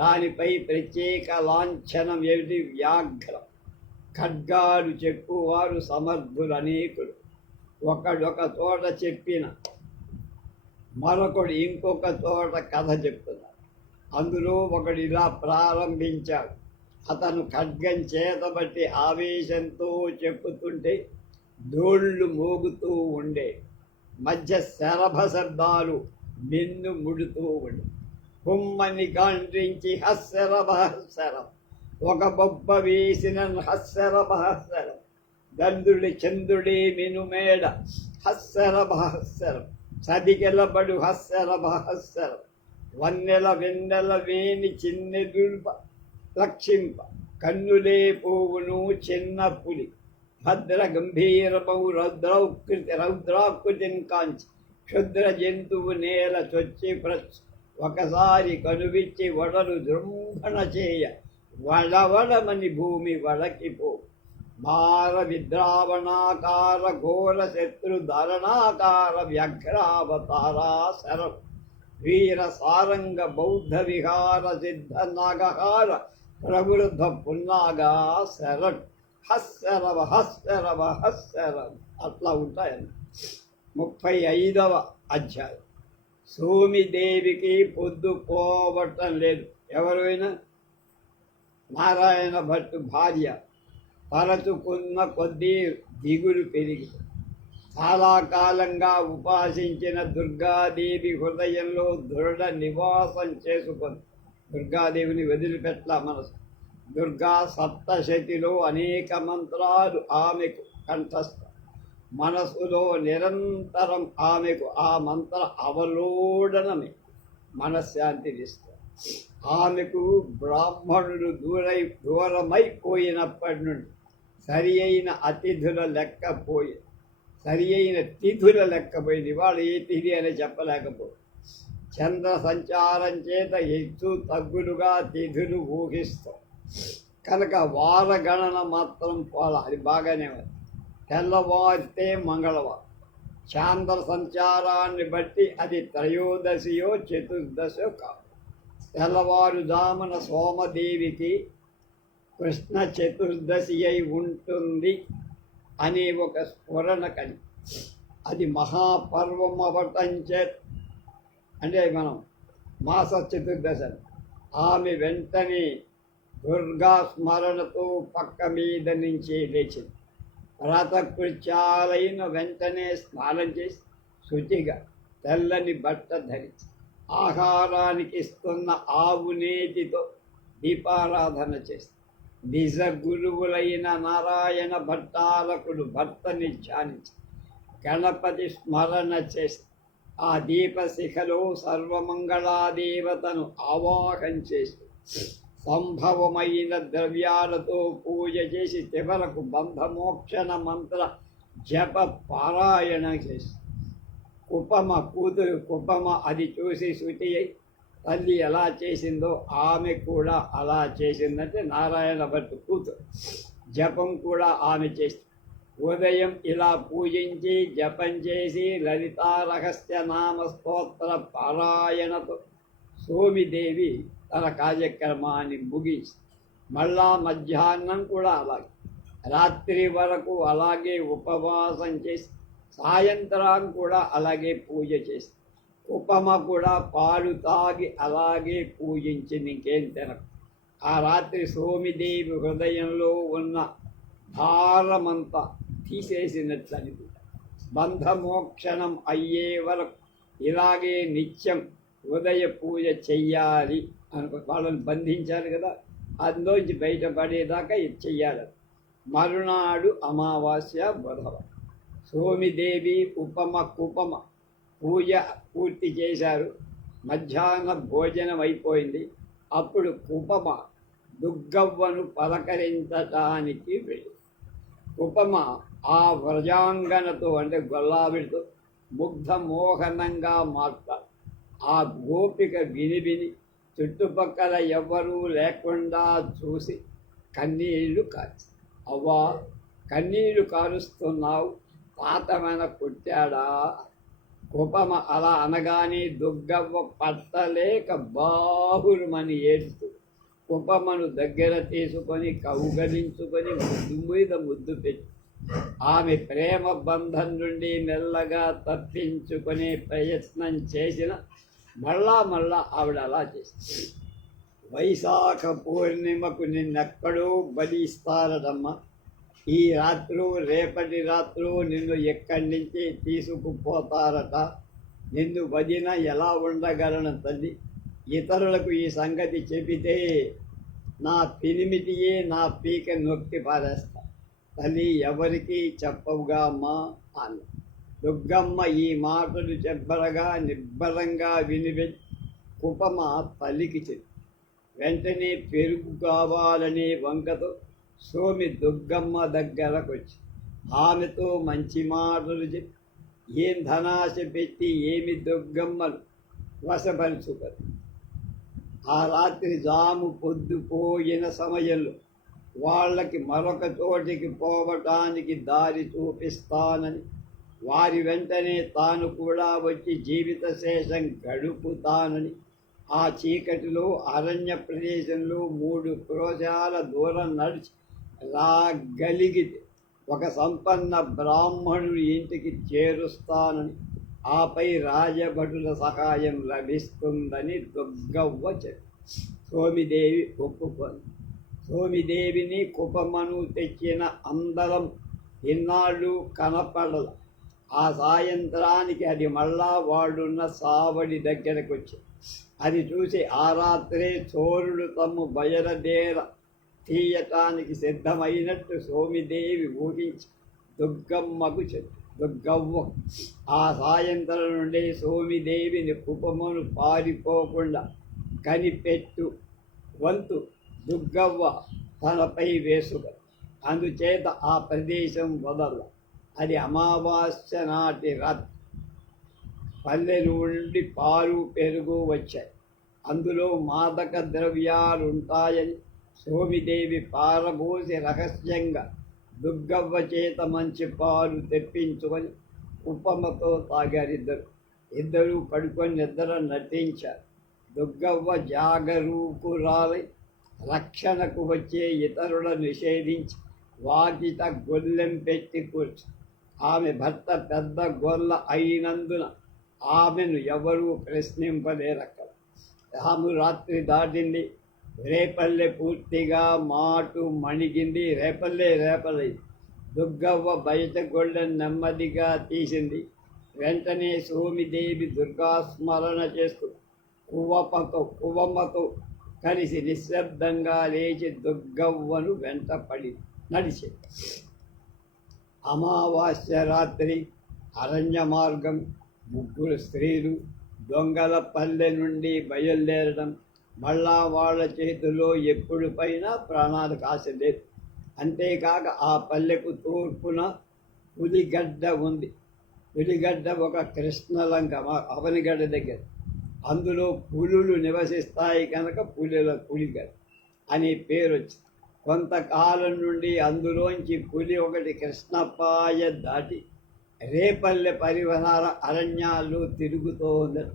దానిపై ప్రత్యేక లాంఛనం ఏమిటి? వ్యాఘ్రం. ఖడ్గాలు చెప్పువారు సమర్థులు అనేకులు. ఒకడొక చోట చెప్పిన మరొకడు ఇంకొక చోట కథ చెప్తున్నాడు. అందులో ఒకడు ఇలా ప్రారంభించాడు. అతను ఖడ్గం చేతబట్టి ఆవేశంతో చెప్పుతుంటే డోళ్ళు మోగుతూ ఉండే. మధ్య శరభ శబ్దాలు నిన్ను ముడుతూ ఉండే. కుమ్మని గాండ్రించి హస్సరభ హస్సరం, ఒక బొబ్బ వేసిన హస్సరభ హస్సరం, దందుడి చంద్రుడి మినుమేడ హస్సరభ హస్సరం, సదిగెలబడు హస్సరభ హస్సరం, వన్నెల వెన్నెల వేని చిన్నెదుల్ప లక్షింప, కన్నులే పువ్వును చిన్న పులి, భద్ర గంభీరమౌ రౌద్రాకృతిని కాంచి క్షుద్ర జంతువు నేల చొచ్చి ఒకసారి కనువిచ్చి వడలు జృంభణ చేయ వడవడమని భూమి వడకిపో భార విద్రావణాకార ఘోర శత్రు ధరణాకార వ్యఘ్రావతారా శరం వీర సారంగ బౌద్ధ విహార సిద్ధ నాగహార ప్రవృద్ధ పున్నాగా శరణ్ హస్సరవ హస్సరవ హస్సరవ అట్లా ఉంటాయండి. 35వ అధ్యాయం. సోమిదేవికి పొద్దు పోవటం లేదు. ఎవరైనా నారాయణ భట్టు భార్య తరచుకున్న కొద్దీ దిగులు పెరిగి చాలా కాలంగా ఉపాసించిన దుర్గాదేవి హృదయంలో దృఢ నివాసం చేసుకొని దుర్గాదేవిని వదిలిపెట్ల మనసు. దుర్గా సప్తశతిలో అనేక మంత్రాలు ఆమెకు కంఠస్థ. మనసులో నిరంతరం ఆమెకు ఆ మంత్ర అవలోడనమే మనశ్శాంతినిస్తుంది. ఆమెకు బ్రాహ్మణులు దూరమైపోయినప్పటి నుండి సరి అయిన అతిథుల లెక్కపోయి సరి అయిన తిథుల లెక్కపోయింది. వాళ్ళు ఏ తిథి అని చెప్పలేకపోయి చంద్ర సంచారం చేత హెచ్చు తగ్గులుగా తిథులు ఊహిస్తాం కనుక వారగణన మాత్రం పోలా. అది బాగానే ఉంది. తెల్లవారితే మంగళవారం. చాంద్ర సంచారాన్ని బట్టి అది త్రయోదశియో చతుర్దశో కాదు. తెల్లవారుజామున సోమదేవికి కృష్ణ చతుర్దశి అయి ఉంటుంది అనే ఒక స్ఫురణ కలి. అది మహాపర్వం అవటం చేత అంటే మనం మాస చతుర్దశి ఆమె వెంటనే దుర్గా స్మరణతో పక్క మీద నుంచి లేచింది. వ్రతకృత్యాలైన వెంటనే స్నానం చేసి శుచిగా తెల్లని బట్ట ధరించి ఆహారానికి ఇస్తున్న ఆవు నేతితో దీపారాధన చేసి నిజ గురువులైన నారాయణ భట్టారకుడు భర్తని ధ్యానించి గణపతి స్మరణ చేసి ఆ దీపశిఖలో సర్వమంగళాదేవతను ఆవాహం చేసి సంభవమైన ద్రవ్యాలతో పూజ చేసి చివరకు బంధమోక్షణ మంత్ర జప పారాయణ చేసి కుపమ కూతురు కుపమ అది చూసి శృతి అయి తల్లి ఎలా చేసిందో ఆమె కూడా అలా చేసిందంటే నారాయణ భట్టు కూతురు. జపం కూడా ఆమె చేసి ఉదయం ఇలా పూజించి జపం చేసి లలితా రహస్య నామ స్తోత్ర పారాయణతో సోమిదేవి తన కార్యక్రమాన్ని ముగించి మళ్ళా మధ్యాహ్నం కూడా అలాగే రాత్రి వరకు అలాగే ఉపవాసం చేసి సాయంత్రం కూడా అలాగే పూజ చేసి ఉపమ కూడా పాలు తాగి అలాగే పూజించింది. ఇంకేం తినకు. ఆ రాత్రి సోమిదేవి హృదయంలో ఉన్న భారమంతా తీసేసినట్లు అనిపించింది. బంధమోక్షణం అయ్యే వరకు ఇలాగే నిత్యం ఉదయ పూజ చెయ్యాలి అనుకో. వాళ్ళని బంధించారు కదా, అందులోంచి బయటపడేదాకా ఇది చెయ్యాలి. మరునాడు అమావాస్య బుధవారం సోమిదేవి ఉపమ కుపమ పూజ పూర్తి చేశారు. మధ్యాహ్న భోజనం అయిపోయింది. అప్పుడు కుపమ దుగ్గవ్వను పలకరించటానికి వెళ్ళి ఉపమ ఆ వ్రజాంగనతో అంటే గొల్లావిడితో ముగ్ధ మోహనంగా మాట్లాడు. ఆ గోపిక విని చుట్టుపక్కల ఎవ్వరూ లేకుండా చూసి కన్నీళ్లు కాచి, అవ్వా కన్నీళ్లు కారుస్తున్నావు, తాతమైన కొట్టాడా? ఉపమ అలా అనగానే దుగ్గవ్వ పట్టలేక బాహురుమని ఏడుస్తూ ఉపమను దగ్గర తీసుకొని కౌగలించుకొని ముద్దు మీద ముద్దు పెట్టి ఆమె ప్రేమ బంధం నుండి మెల్లగా తప్పించుకునే ప్రయత్నం చేసిన మళ్ళా ఆవిడ అలా చేసింది. వైశాఖ పూర్ణిమకు నిన్నెక్కడో బలి ఇస్తారటమ్మా. ఈ రాత్రు రేపటి రాత్రు నిన్ను ఎక్కడి నుంచి తీసుకుపోతారట. నిన్ను వదిన ఎలా ఉండగలను తల్లి? ఇతరులకు ఈ సంగతి చెబితే నా పినిమిటియే నా పీక నొక్కి పారేస్తా. తల్లి ఎవరికీ చెప్పవుగా అమ్మా అన్న. దుగ్గమ్మ ఈ మాటలు చెప్పరగా నిబ్బరంగా వినిపి ఉపమ తల్లికి చెప్పి వెంటనే పెరుగు కావాలనే వంకతో సోమి దుగ్గమ్మ దగ్గరకు వచ్చి ఆమెతో మంచి మాటలు చెప్పి ఏం ధనాశ పెట్టి ఏమి దుర్గమ్మలు వశపరుచుకరు. ఆ రాత్రి జాము పొద్దుపోయిన సమయంలో వాళ్ళకి మరొక చోటికి పోవటానికి దారి చూపిస్తానని వారి వెంటనే తాను కూడా వచ్చి జీవిత శేషం గడుపుతానని ఆ చీకటిలో అరణ్య ప్రదేశంలో 3 క్రోశాల దూరం నడిచి రాగలిగితే ఒక సంపన్న బ్రాహ్మణుడి ఇంటికి చేరుస్తానని ఆపై రాజభటుల సహాయం లభిస్తుందని దుర్గవ్వ చెప్పి సోమిదేవి ఒప్పుకుంది. సోమిదేవిని కుపమను తెచ్చిన అందరం ఇన్నాళ్ళు కనపడల. ఆ సాయంత్రానికి అది మళ్ళా వాళ్ళున్న సావడి దగ్గరకు వచ్చింది. అది చూసి ఆ రాత్రే చోరుడు తమ్ము బయలుదేర తీయటానికి సిద్ధమైనట్టు సోమిదేవి ఊహించి దుర్గమ్మకు చెప్పి దుర్గవ్వ ఆ సాయంత్రం నుండి సోమిదేవిని కుపమును పారిపోకుండా కనిపెట్టు వంతు దుర్గవ్వ తనపై వేసుక. అందుచేత ఆ ప్రదేశం వదల. అది అమావాస్య నాటి రాత్రి. పల్లె నుండి పాలు పెరుగు వచ్చాయి. అందులో మాదక ద్రవ్యాలుంటాయని సోమిదేవి పారబోసి రహస్యంగా దుర్గవ్వ చేత మంచి పాలు తెప్పించుకొని ఉపమతో తాగారిద్దరు. ఇద్దరూ పడుకొని నిద్ర నటించారు. దుర్గవ్వ జాగరూకురాలై రక్షణకు వచ్చే ఇతరులను నిషేధించి వాకిట గొల్లెం పెట్టి కూర్చు. ఆమె భర్త పెద్ద గొల్ల అయినందున ఆమెను ఎవరూ ప్రశ్నింపలేరక్కడ. రాము రాత్రి దాటింది. రేపల్లె పూర్తిగా మాటు మణిగింది. రేపల్లె దుర్గవ్వ బయట గొళ్ళను నెమ్మదిగా తీసింది. వెంటనే సోమిదేవి దుర్గాస్మరణ చేస్తూ కువమ్మతో కలిసి నిశ్శబ్దంగా లేచి దుర్గవ్వను వెంటపడి నడిచి అమావాస్య రాత్రి అరణ్య మార్గం 3 స్త్రీలు దొంగల పల్లె నుండి బయలుదేరడం. మళ్ళా వాళ్ళ చేతిలో ఎప్పుడు పైన ప్రాణాలు కాసలేదు. అంతేకాక ఆ పల్లెకు తూర్పున పులిగడ్డ ఉంది. పులిగడ్డ ఒక కృష్ణలంక అవనిగడ్డ దగ్గర. అందులో పులులు నివసిస్తాయి కనుక పులిగడ్డ అనే పేరు వచ్చింది. కొంతకాలం నుండి అందులోంచి పులి ఒకటి కృష్ణపాయ దాటి రేపల్లె పరివహార అరణ్యాలు తిరుగుతూ ఉందని.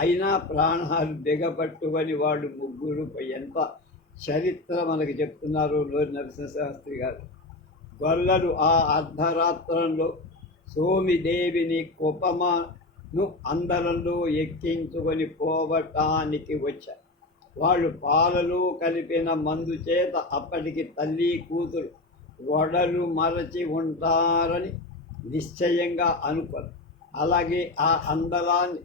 అయినా ప్రాణాలు దిగబట్టుకొని వాళ్ళు ముగ్గురు ఎంత చరిత్ర మనకు చెప్తున్నారు నరసింహశాస్త్రి గారు. గొల్లలు ఆ అర్ధరాత్రంలో సోమిదేవిని కుపమను అందరంలో ఎక్కించుకొని పోవటానికి వచ్చారు. వాళ్ళు పాలలో కలిపిన మందు చేత అప్పటికి తల్లి కూతురు వడలు మరచి ఉంటారని నిశ్చయంగా అనుకోరు. అలాగే ఆ అందరాన్ని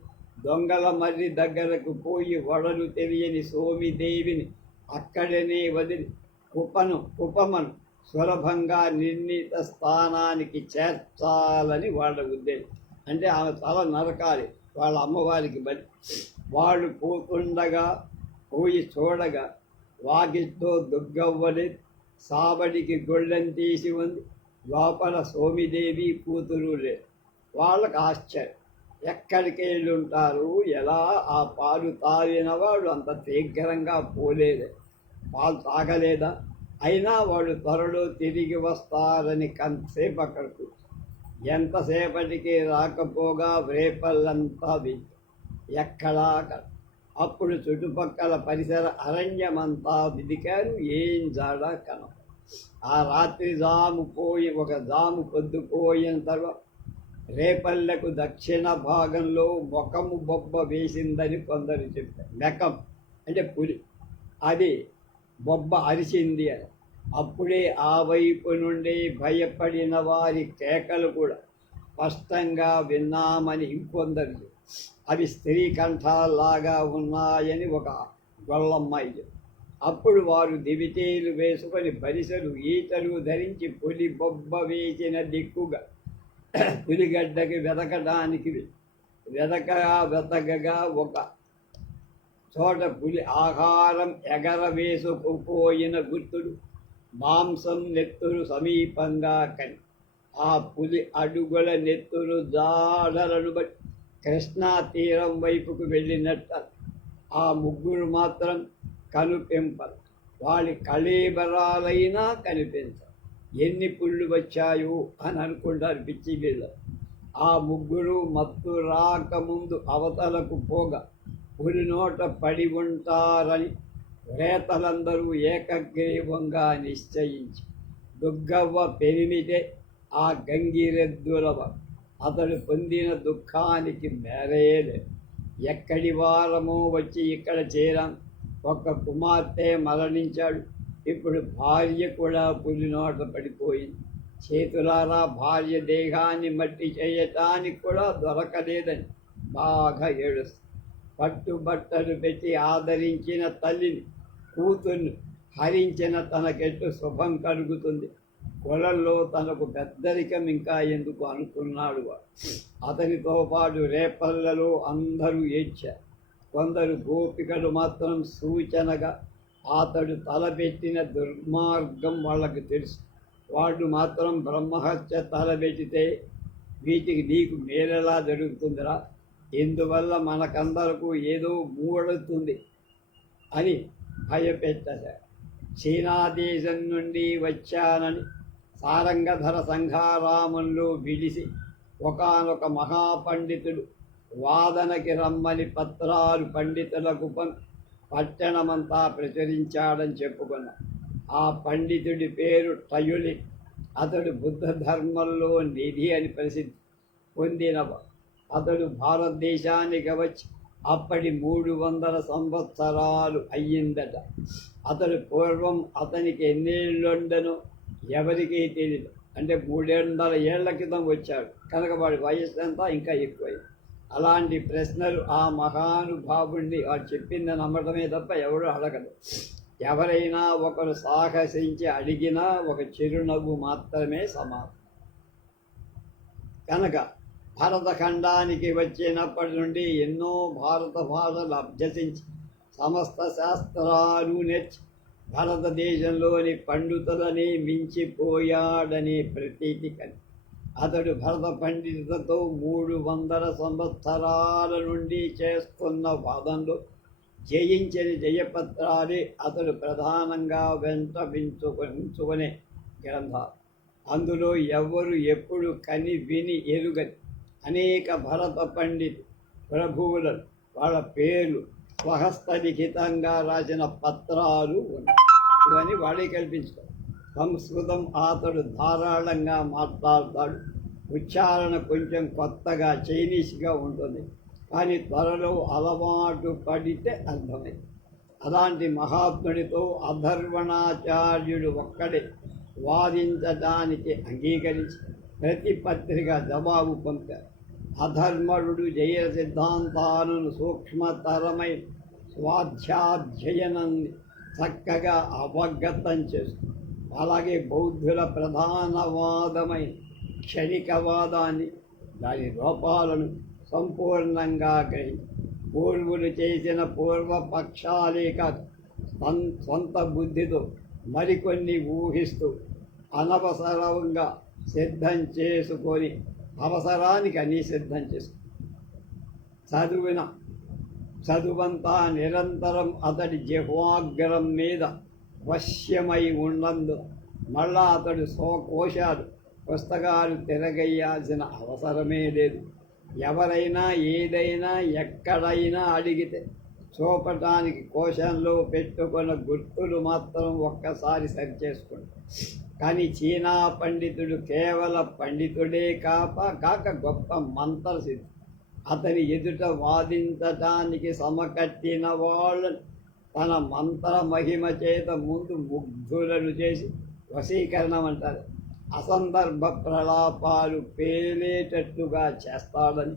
దొంగల మర్రి దగ్గరకు పోయి వడలు తెలియని సోమిదేవిని అక్కడనే వదిలి కుపమను సులభంగా నిర్ణీత స్థానానికి చేర్చాలని వాళ్ళ ఉద్దేశం. అంటే ఆమె తల నరకాలి వాళ్ళ అమ్మవారికి బలి. వాళ్ళు పోయి చూడగా వాకిట్లో దుర్గవ్వని సాబడికి గొళ్ళెం తీసి ఉంది. లోపల సోమిదేవి కూతురు లేదు. వాళ్ళకు ఆశ్చర్యం. ఎక్కడికి వెళ్ళి ఉంటారు? ఎలా ఆ పాలు తాగిన వాడు అంత శీఘ్రంగా పోలేదే, పాలు తాగలేదా? అయినా వాళ్ళు త్వరలో తిరిగి వస్తారని కంతసేపు అక్కడ కూర్చు. ఎంతసేపటికి రాకపోగా రేపల్లంతా వింటు ఎక్కడా అప్పుడు చుట్టుపక్కల పరిసర అరణ్యమంతా వెదికారు. ఏం జాడ కనం. ఆ రాత్రి ఒక జాము పొద్దుపోయిన తర్వాత రేపల్లెకు దక్షిణ భాగంలో మొకము బొబ్బ వేసిందని కొందరు చెప్పారు. మెకం అంటే పులి. అది బొబ్బ అరిచింది అని. అప్పుడే ఆ వైపు నుండి భయపడిన వారి కేకలు కూడా స్పష్టంగా విన్నామని ఇంకొందరు. అవి స్త్రీ కంఠాల్లాగా ఉన్నాయని ఒక గొల్లమ్మాయి. అప్పుడు వారు దివిటీలు వేసుకొని బరిసెలు ఈటలు ధరించి పులి బొబ్బ వేసిన దిక్కుగా పులిగడ్డకి వెతకడానికి వెతకగా ఒక చోట పులి ఆహారం ఎగరవేసుకుపోయిన గుర్తుడు మాంసం నెత్తురు సమీపంగా కని ఆ పులి అడుగుల నెత్తురు జాడలను బట్టి కృష్ణా తీరం వైపుకు వెళ్ళినట్ట ఆ ముగ్గురు మాత్రం కనుపెంపరు. వాళ్ళ కళేబరాలైనా కనిపించరు. ఎన్ని పుళ్ళు వచ్చాయో అని అనుకుంటారు పిచ్చి వీళ్ళు. ఆ ముగ్గురు మత్తు రాకముందు అవతలకు పోగా పులి నోట పడి ఉంటారని రేతలందరూ ఏకగ్రీవంగా నిశ్చయించి దుగ్గవ్వ పెరిమితే ఆ గంగిరెద్దులవ అతడు పొందిన దుఃఖానికి మేరేలే. ఎక్కడి వారమో వచ్చి ఇక్కడ చేరాం. ఒక కుమార్తె మరణించాడు. ఇప్పుడు భార్య కూడా పులి నోట పడిపోయింది. చేతులారా భార్య దేహాన్ని మట్టి చేయటానికి కూడా దొరకలేదని బాగా ఏడుస్తుంది. పట్టుబట్టలు పెట్టి ఆదరించిన తల్లిని కూతుర్ని హరించిన తనకెట్టు శుభం కలుగుతుంది. కులంలో తనకు పెద్దరికం ఇంకా ఎందుకు అనుకున్నాడు వాడు. అతనితో పాటు రేపల్లలో అందరూ ఏడ్చారు. కొందరు గోపికలు మాత్రం సూచనగా అతడు తలపెట్టిన దుర్మార్గం వాళ్ళకి తెలుసు. వాడు మాత్రం బ్రహ్మహత్య తలపెట్టితే వీటికి నీకు మేలెలా జరుగుతుందిరా, ఇందువల్ల మనకందరకు ఏదో మూడుతుంది అని భయపెట్టారు. చీనా దేశం నుండి వచ్చానని సారంగధర సంఘారామంలో విడిసి ఒకానొక మహాపండితుడు వాదనకి రమ్మని పత్రాలు పండితులకు పట్టణమంతా ప్రచురించాడని చెప్పుకున్నా. ఆ పండితుడి పేరు టయులి. అతడు బుద్ధ ధర్మంలో నిధి అని ప్రసిద్ధి పొందినవాడు. అతడు భారతదేశానికి వచ్చి అప్పటి 300 సంవత్సరాలు అయ్యిందట. అతడు పూర్వం అతనికి ఎన్నేళ్ళుండనో ఎవరికీ తెలియదు. అంటే 300 ఏళ్ల క్రితం వచ్చాడు కనుక వాడి వయస్సు అంతా ఇంకా ఎక్కువైంది. అలాంటి ప్రశ్నలు ఆ మహానుభావుడిని వాడు చెప్పింది నమ్మటమే తప్ప ఎవరు అడగదు. ఎవరైనా ఒకరు సాహసించి అడిగినా ఒక చిరునవ్వు మాత్రమే సమాధానం. కనుక భరతఖండానికి వచ్చినప్పటి నుండి ఎన్నో భారత భాషలు అభ్యసించి సమస్త శాస్త్రాలు నేర్చి భారతదేశంలోని పండితులని మించిపోయాడనే ప్రతీతి కలి అతడు భరత పండితులతో 300 సంవత్సరాల నుండి చేస్తున్న వాదంలో జయించని జయపత్రాలే అతడు ప్రధానంగా ఉంచుకునే గ్రంథాలు. అందులో ఎవరు ఎప్పుడు కని విని ఎరుగని అనేక భరత పండితు ప్రభువులను వాళ్ళ పేర్లు స్వహస్తలిఖితంగా రాసిన పత్రాలు ఉన్నాయి. ఇవన్నీ వాడే కల్పించుతాడు. సంస్కృతం అతడు ధారాళంగా మాట్లాడతాడు. ఉచ్చారణ కొంచెం కొత్తగా చైనీస్గా ఉంటుంది, కానీ త్వరలో అలవాటు పడితే అర్థమైంది. అలాంటి మహాత్ముడితో అధర్వణాచార్యుడు ఒక్కడే వాదించడానికి అంగీకరించి ప్రతిపత్రిక జవాబు పంపారు. అధర్మడు జయ సిద్ధాంతాలను సూక్ష్మతరమైన స్వాధ్యాధ్యయనాన్ని చక్కగా అవగతం చేస్తుంది. అలాగే బౌద్ధుల ప్రధానవాదమైన క్షణికవాదాన్ని దాని లోపాలను సంపూర్ణంగా గ్రహించి పూర్వులు చేసిన పూర్వపక్షాలే కాదు సొంత బుద్ధితో మరికొన్ని ఊహిస్తూ అనవసరంగా సిద్ధం చేసుకొని అవసరానికి అన్నీ సిద్ధం చేసుకో. చదువంతా నిరంతరం అతడి జిహ్వాగ్రం మీద వశ్యమై ఉన్నందు మళ్ళా అతడు స్వకోశాలు పుస్తకాలు తిరగేయాల్సిన అవసరమే లేదు. ఎవరైనా ఏదైనా ఎక్కడైనా అడిగితే చూపటానికి కోశంలో పెట్టుకున్న గుర్తులు మాత్రం ఒక్కసారి సరిచేసుకోండి. కానీ చీనా పండితుడు కేవల పండితుడే కాక గొప్ప మంత్రసిద్ధి. అతని ఎదుట వాదించటానికి సమకట్టిన వాళ్ళను తన మంత్ర మహిమ చేత ముందు ముగ్ధులను చేసి వశీకరణం అంటారు. అసందర్భ ప్రలాపాలు పేలేటట్టుగా చేస్తాడని,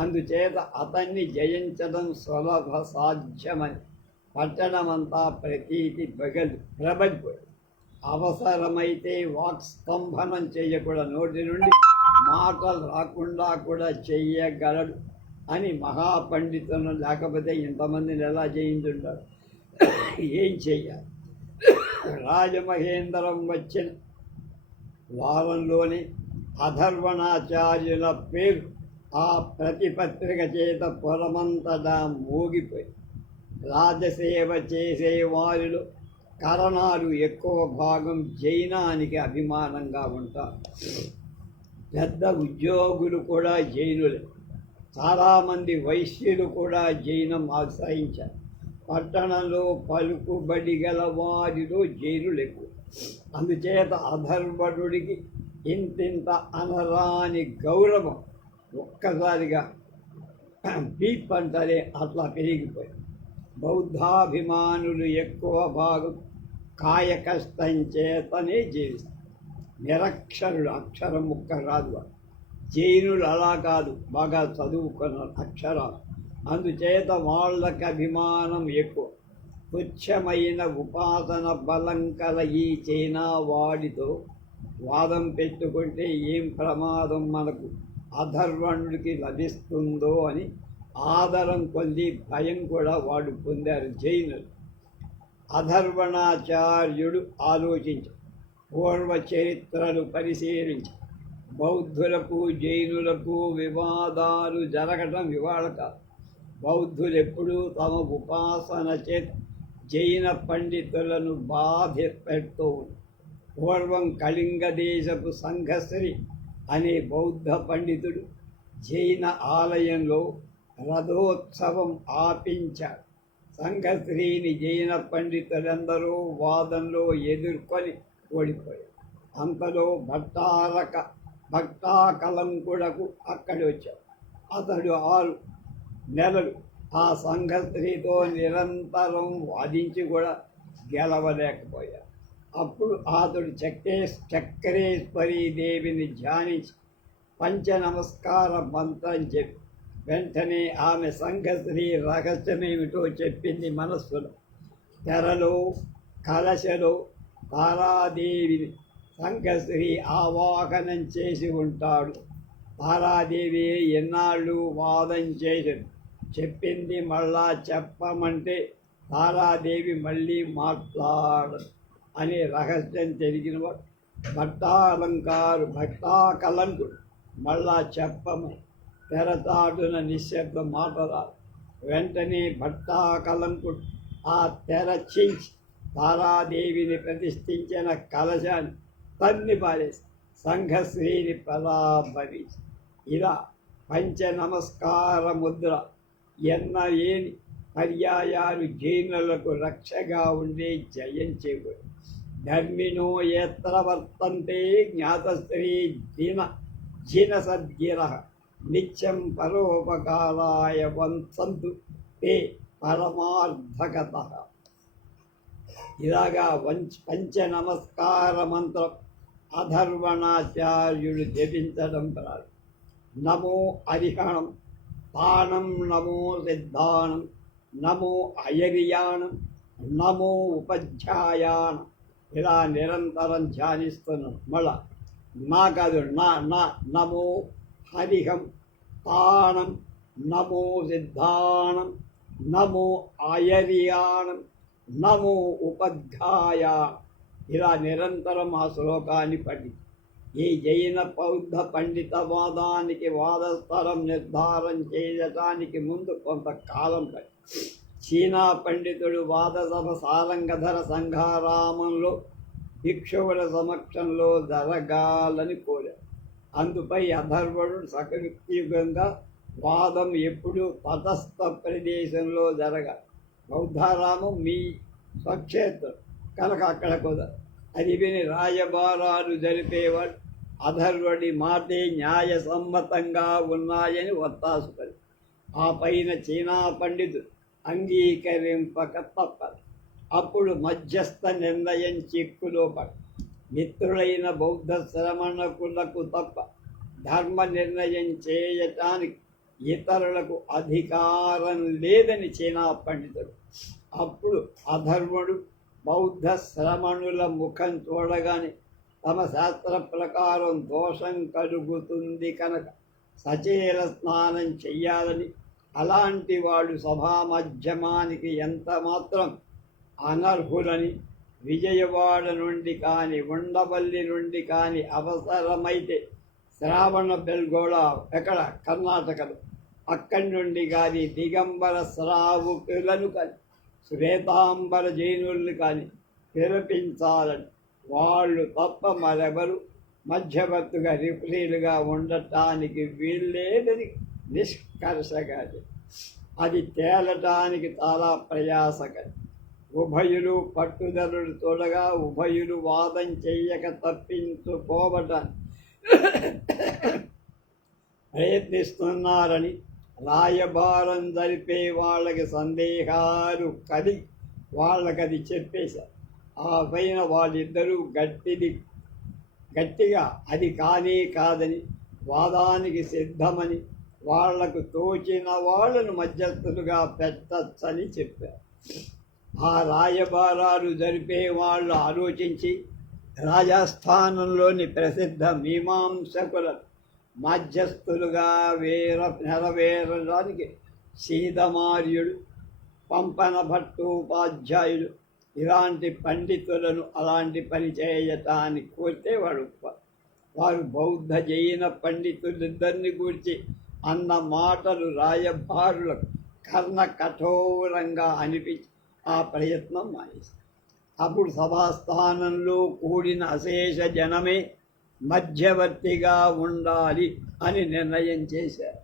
అందుచేత అతన్ని జయించడం సులభ సాధ్యమని పట్టణమంతా ప్రతీతి ప్రబలిపోయి అవసరమైతే వాక్స్తంభనం చేయకూడదు, నోటి నుండి మాటలు రాకుండా కూడా చెయ్యగలడు అని మహాపండితులను లేకపోతే ఇంతమందిని ఎలా జయించుంటారు? ఏం చెయ్యాలి? రాజమహేంద్రం వచ్చిన వారంలోనే అధర్వణాచార్యుల పేరు ఆ ప్రతిపత్రిక చేత పొలమంతటా మోగిపోయి రాజసేవ చేసే వారిలో కరణాలు ఎక్కువ భాగం జైనానికి అభిమానంగా ఉంటారు. పెద్ద ఉద్యోగులు కూడా జైనులే. చాలామంది వైశ్యులు కూడా జైనం ఆశ్రయించారు. పట్టణంలో పలుకుబడి గల వారిలో జైనులు ఎక్కువ. అందుచేత అధర్వణుడికి ఇంతింత అనరాని గౌరవం ఒక్కసారిగా పీపంటలే అట్లా పెరిగిపోయి బౌద్ధాభిమానులు ఎక్కువ భాగం కాయ కష్టం చేతనే జీవిస్తారు. నిరక్షరుడు, అక్షరం ముక్క రాదు. జైనులు అలా కాదు, బాగా చదువుకున్న అక్షరాలు. అందుచేత వాళ్ళకి అభిమానం ఎక్కువ. తుచ్చమైన ఉపాసన బలం కల ఈ చైనా వాడితో వాదం పెట్టుకుంటే ఏం ప్రమాదం మనకు అధర్వణుడికి లభిస్తుందో అని ఆదరం కొద్ది భయం కూడా వాడు పొందారు జైనులు. అధర్వణాచార్యుడు ఆలోచించి పూర్వ చరిత్రలు పరిశీలించి బౌద్ధులకు జైనులకు వివాదాలు జరగటం ఇవాళ కాదు. బౌద్ధులు ఎప్పుడూ తమ ఉపాసన చేత జైన పండితులను బాధ పెడుతూ ఉన్నారు. పూర్వం కళింగ దేశపు సంఘశ్రీ అనే బౌద్ధ పండితుడు జైన ఆలయంలో రథోత్సవం ఆపించాడు. సంఘశ్రీని జైన పండితులందరూ వాదంలో ఎదుర్కొని ఓడిపోయారు. అంతలో భక్తాకలంకుడకు అక్కడి వచ్చాడు. అతడు 6 నెలలు ఆ సంఘశ్రీతో నిరంతరం వాదించి కూడా గెలవలేకపోయాడు. అప్పుడు అతడు చక్రేశ్వరీ దేవిని ధ్యానించి పంచ నమస్కార మంత్రం చెప్పి వెంటనే ఆమె సంఘశ్రీ రహస్యమేమిటో చెప్పింది. మనస్సులో తెరలో కలశలో తారాదేవిని సంఘశ్రీ ఆవాహనం చేసి ఉంటాడు. తారాదేవి ఎన్నాళ్ళు వాదం చేసింది, చెప్పింది మళ్ళా చెప్పమంటే తారాదేవి మళ్ళీ మాట్లాడదు అనే రహస్యం తెలిగినవాడు భక్తాకలంకుడు మళ్ళా చెప్పమని తెరచాటున నిశ్శబ్ద మాట రాదు. వెంటనే భక్తాకలంకుడు ఆ తెర చించి తారాదేవిని ప్రతిష్ఠించిన కలశాన్ని తన్ని పారేసి సంఘశ్రీని పరాభవించి ఇలా పంచ నమస్కార ముద్ర ఎన్నలేని పర్యాయాలు జైనులకు రక్షగా ఉండే జయం చేయబడి ధర్మిణో ఎత్ర వర్తంతే జ్ఞాతశ్రీ జిన సద్గిర నిత్యం పరోపకారాయ వంతంతు తే పరమార్థగత. ఇలాగా పంచ నమస్కార మంత్రం అధర్వణాచార్యుడు జపించడం ప్రారంభం. నమో అరిహణం, తాణం నమో సిద్ధానం, నమో అయర్యాణం, నమో ఉపాధ్యాయానం ఇలా నిరంతరం ధ్యానిస్తున్నాం. మళ్ళా నా కాదు నమో హరిహం, తాణం, నమో సిద్ధానం, నమో అయర్యాణం, నమో ఉపాధ్యాయానం ఇలా నిరంతరం ఆ శ్లోకాన్ని పఠి ఈ జైన బౌద్ధ పండితవాదానికి వాదస్థలం నిర్ధారం చేయటానికి ముందు కొంతకాలం పడి చీనా పండితుడు వాదసభ సారంగధర సంఘారామంలో భిక్షువుల సమక్షంలో జరగాలని కోరాడు. అందుపై అధర్వణుడు సకృత్యుగంగా వాదం ఎప్పుడూ తటస్థ ప్రదేశంలో జరగాలి. బౌద్ధారామం మీ స్వక్షేత్రం కనుక అక్కడ కుదరదు. అది విని రాయబారాలు జరిపేవాడు అధర్వడి మాటే న్యాయసమ్మతంగా ఉన్నాయని ఒత్తాసుపడి ఆ పైన చీనా పండితుడు అంగీకరింపక తప్పదు. అప్పుడు మధ్యస్థ నిర్ణయం చిక్కులో పడి మిత్రులైన బౌద్ధ శ్రమణకులకు తప్ప ధర్మ నిర్ణయం చేయటానికి ఇతరులకు అధికారం లేదని చీనా పండితుడు. అప్పుడు అధర్వుడు బౌద్ధ శ్రమణుల ముఖం చూడగానే తమ శాస్త్ర ప్రకారం దోషం కలుగుతుంది కనుక సచేల స్నానం చెయ్యాలని, అలాంటి వాడు సభామధ్యమానికి ఎంత మాత్రం అనర్హులని, విజయవాడ నుండి కానీ ఉండవల్లి నుండి కానీ అవసరమైతే శ్రావణ బెల్గోళ ఎక్కడ కర్ణాటకలో, అక్కడి నుండి కానీ దిగంబర శ్రావుకులను కానీ శ్వేతాంబర జైనుల్ని కానీ పిలిపించాలని వాళ్ళు తప్ప మరెవరు మధ్యవర్తిగా రిఫరీలుగా ఉండటానికి వీల్లేదని నిష్కర్షగా అది తేలటానికి చాలా ప్రయాసకరం. ఉభయులు పట్టుదలలు తోడగా ఉభయులు వాదం చెయ్యక తప్పించుకోవటానికి ప్రయత్నిస్తున్నారని రాయబారం జరిపే వాళ్ళకి సందేహాలు కలిగి వాళ్ళకది చెప్పేశారు. ఆ పైన వాళ్ళిద్దరూ గట్టిగా అది కానే కాదని వాదానికి సిద్ధమని వాళ్లకు తోచిన వాళ్ళను మధ్యస్థులుగా పెట్టచ్చని చెప్పారు. ఆ రాయబారాలు జరిపే వాళ్ళు ఆలోచించి రాజస్థానంలోని ప్రసిద్ధ మీమాంసకుల మధ్యస్థులుగా నెరవేరడానికి సీతమార్యుడు, పంపన భట్టోపాధ్యాయుడు ఇలాంటి పండితులను అలాంటి పని చేయటానికి కోరితే వారు బౌద్ధ జైన పండితులిద్దరిని గురించి అన్న మాటలు రాయబారులకు కర్ణ కఠోరంగా అనిపించి ఆ ప్రయత్నం మానేశారు. అప్పుడు సభాస్థానంలో కూడిన అశేష జనమే మధ్యవర్తిగా ఉండాలి అని నిర్ణయం చేశారు.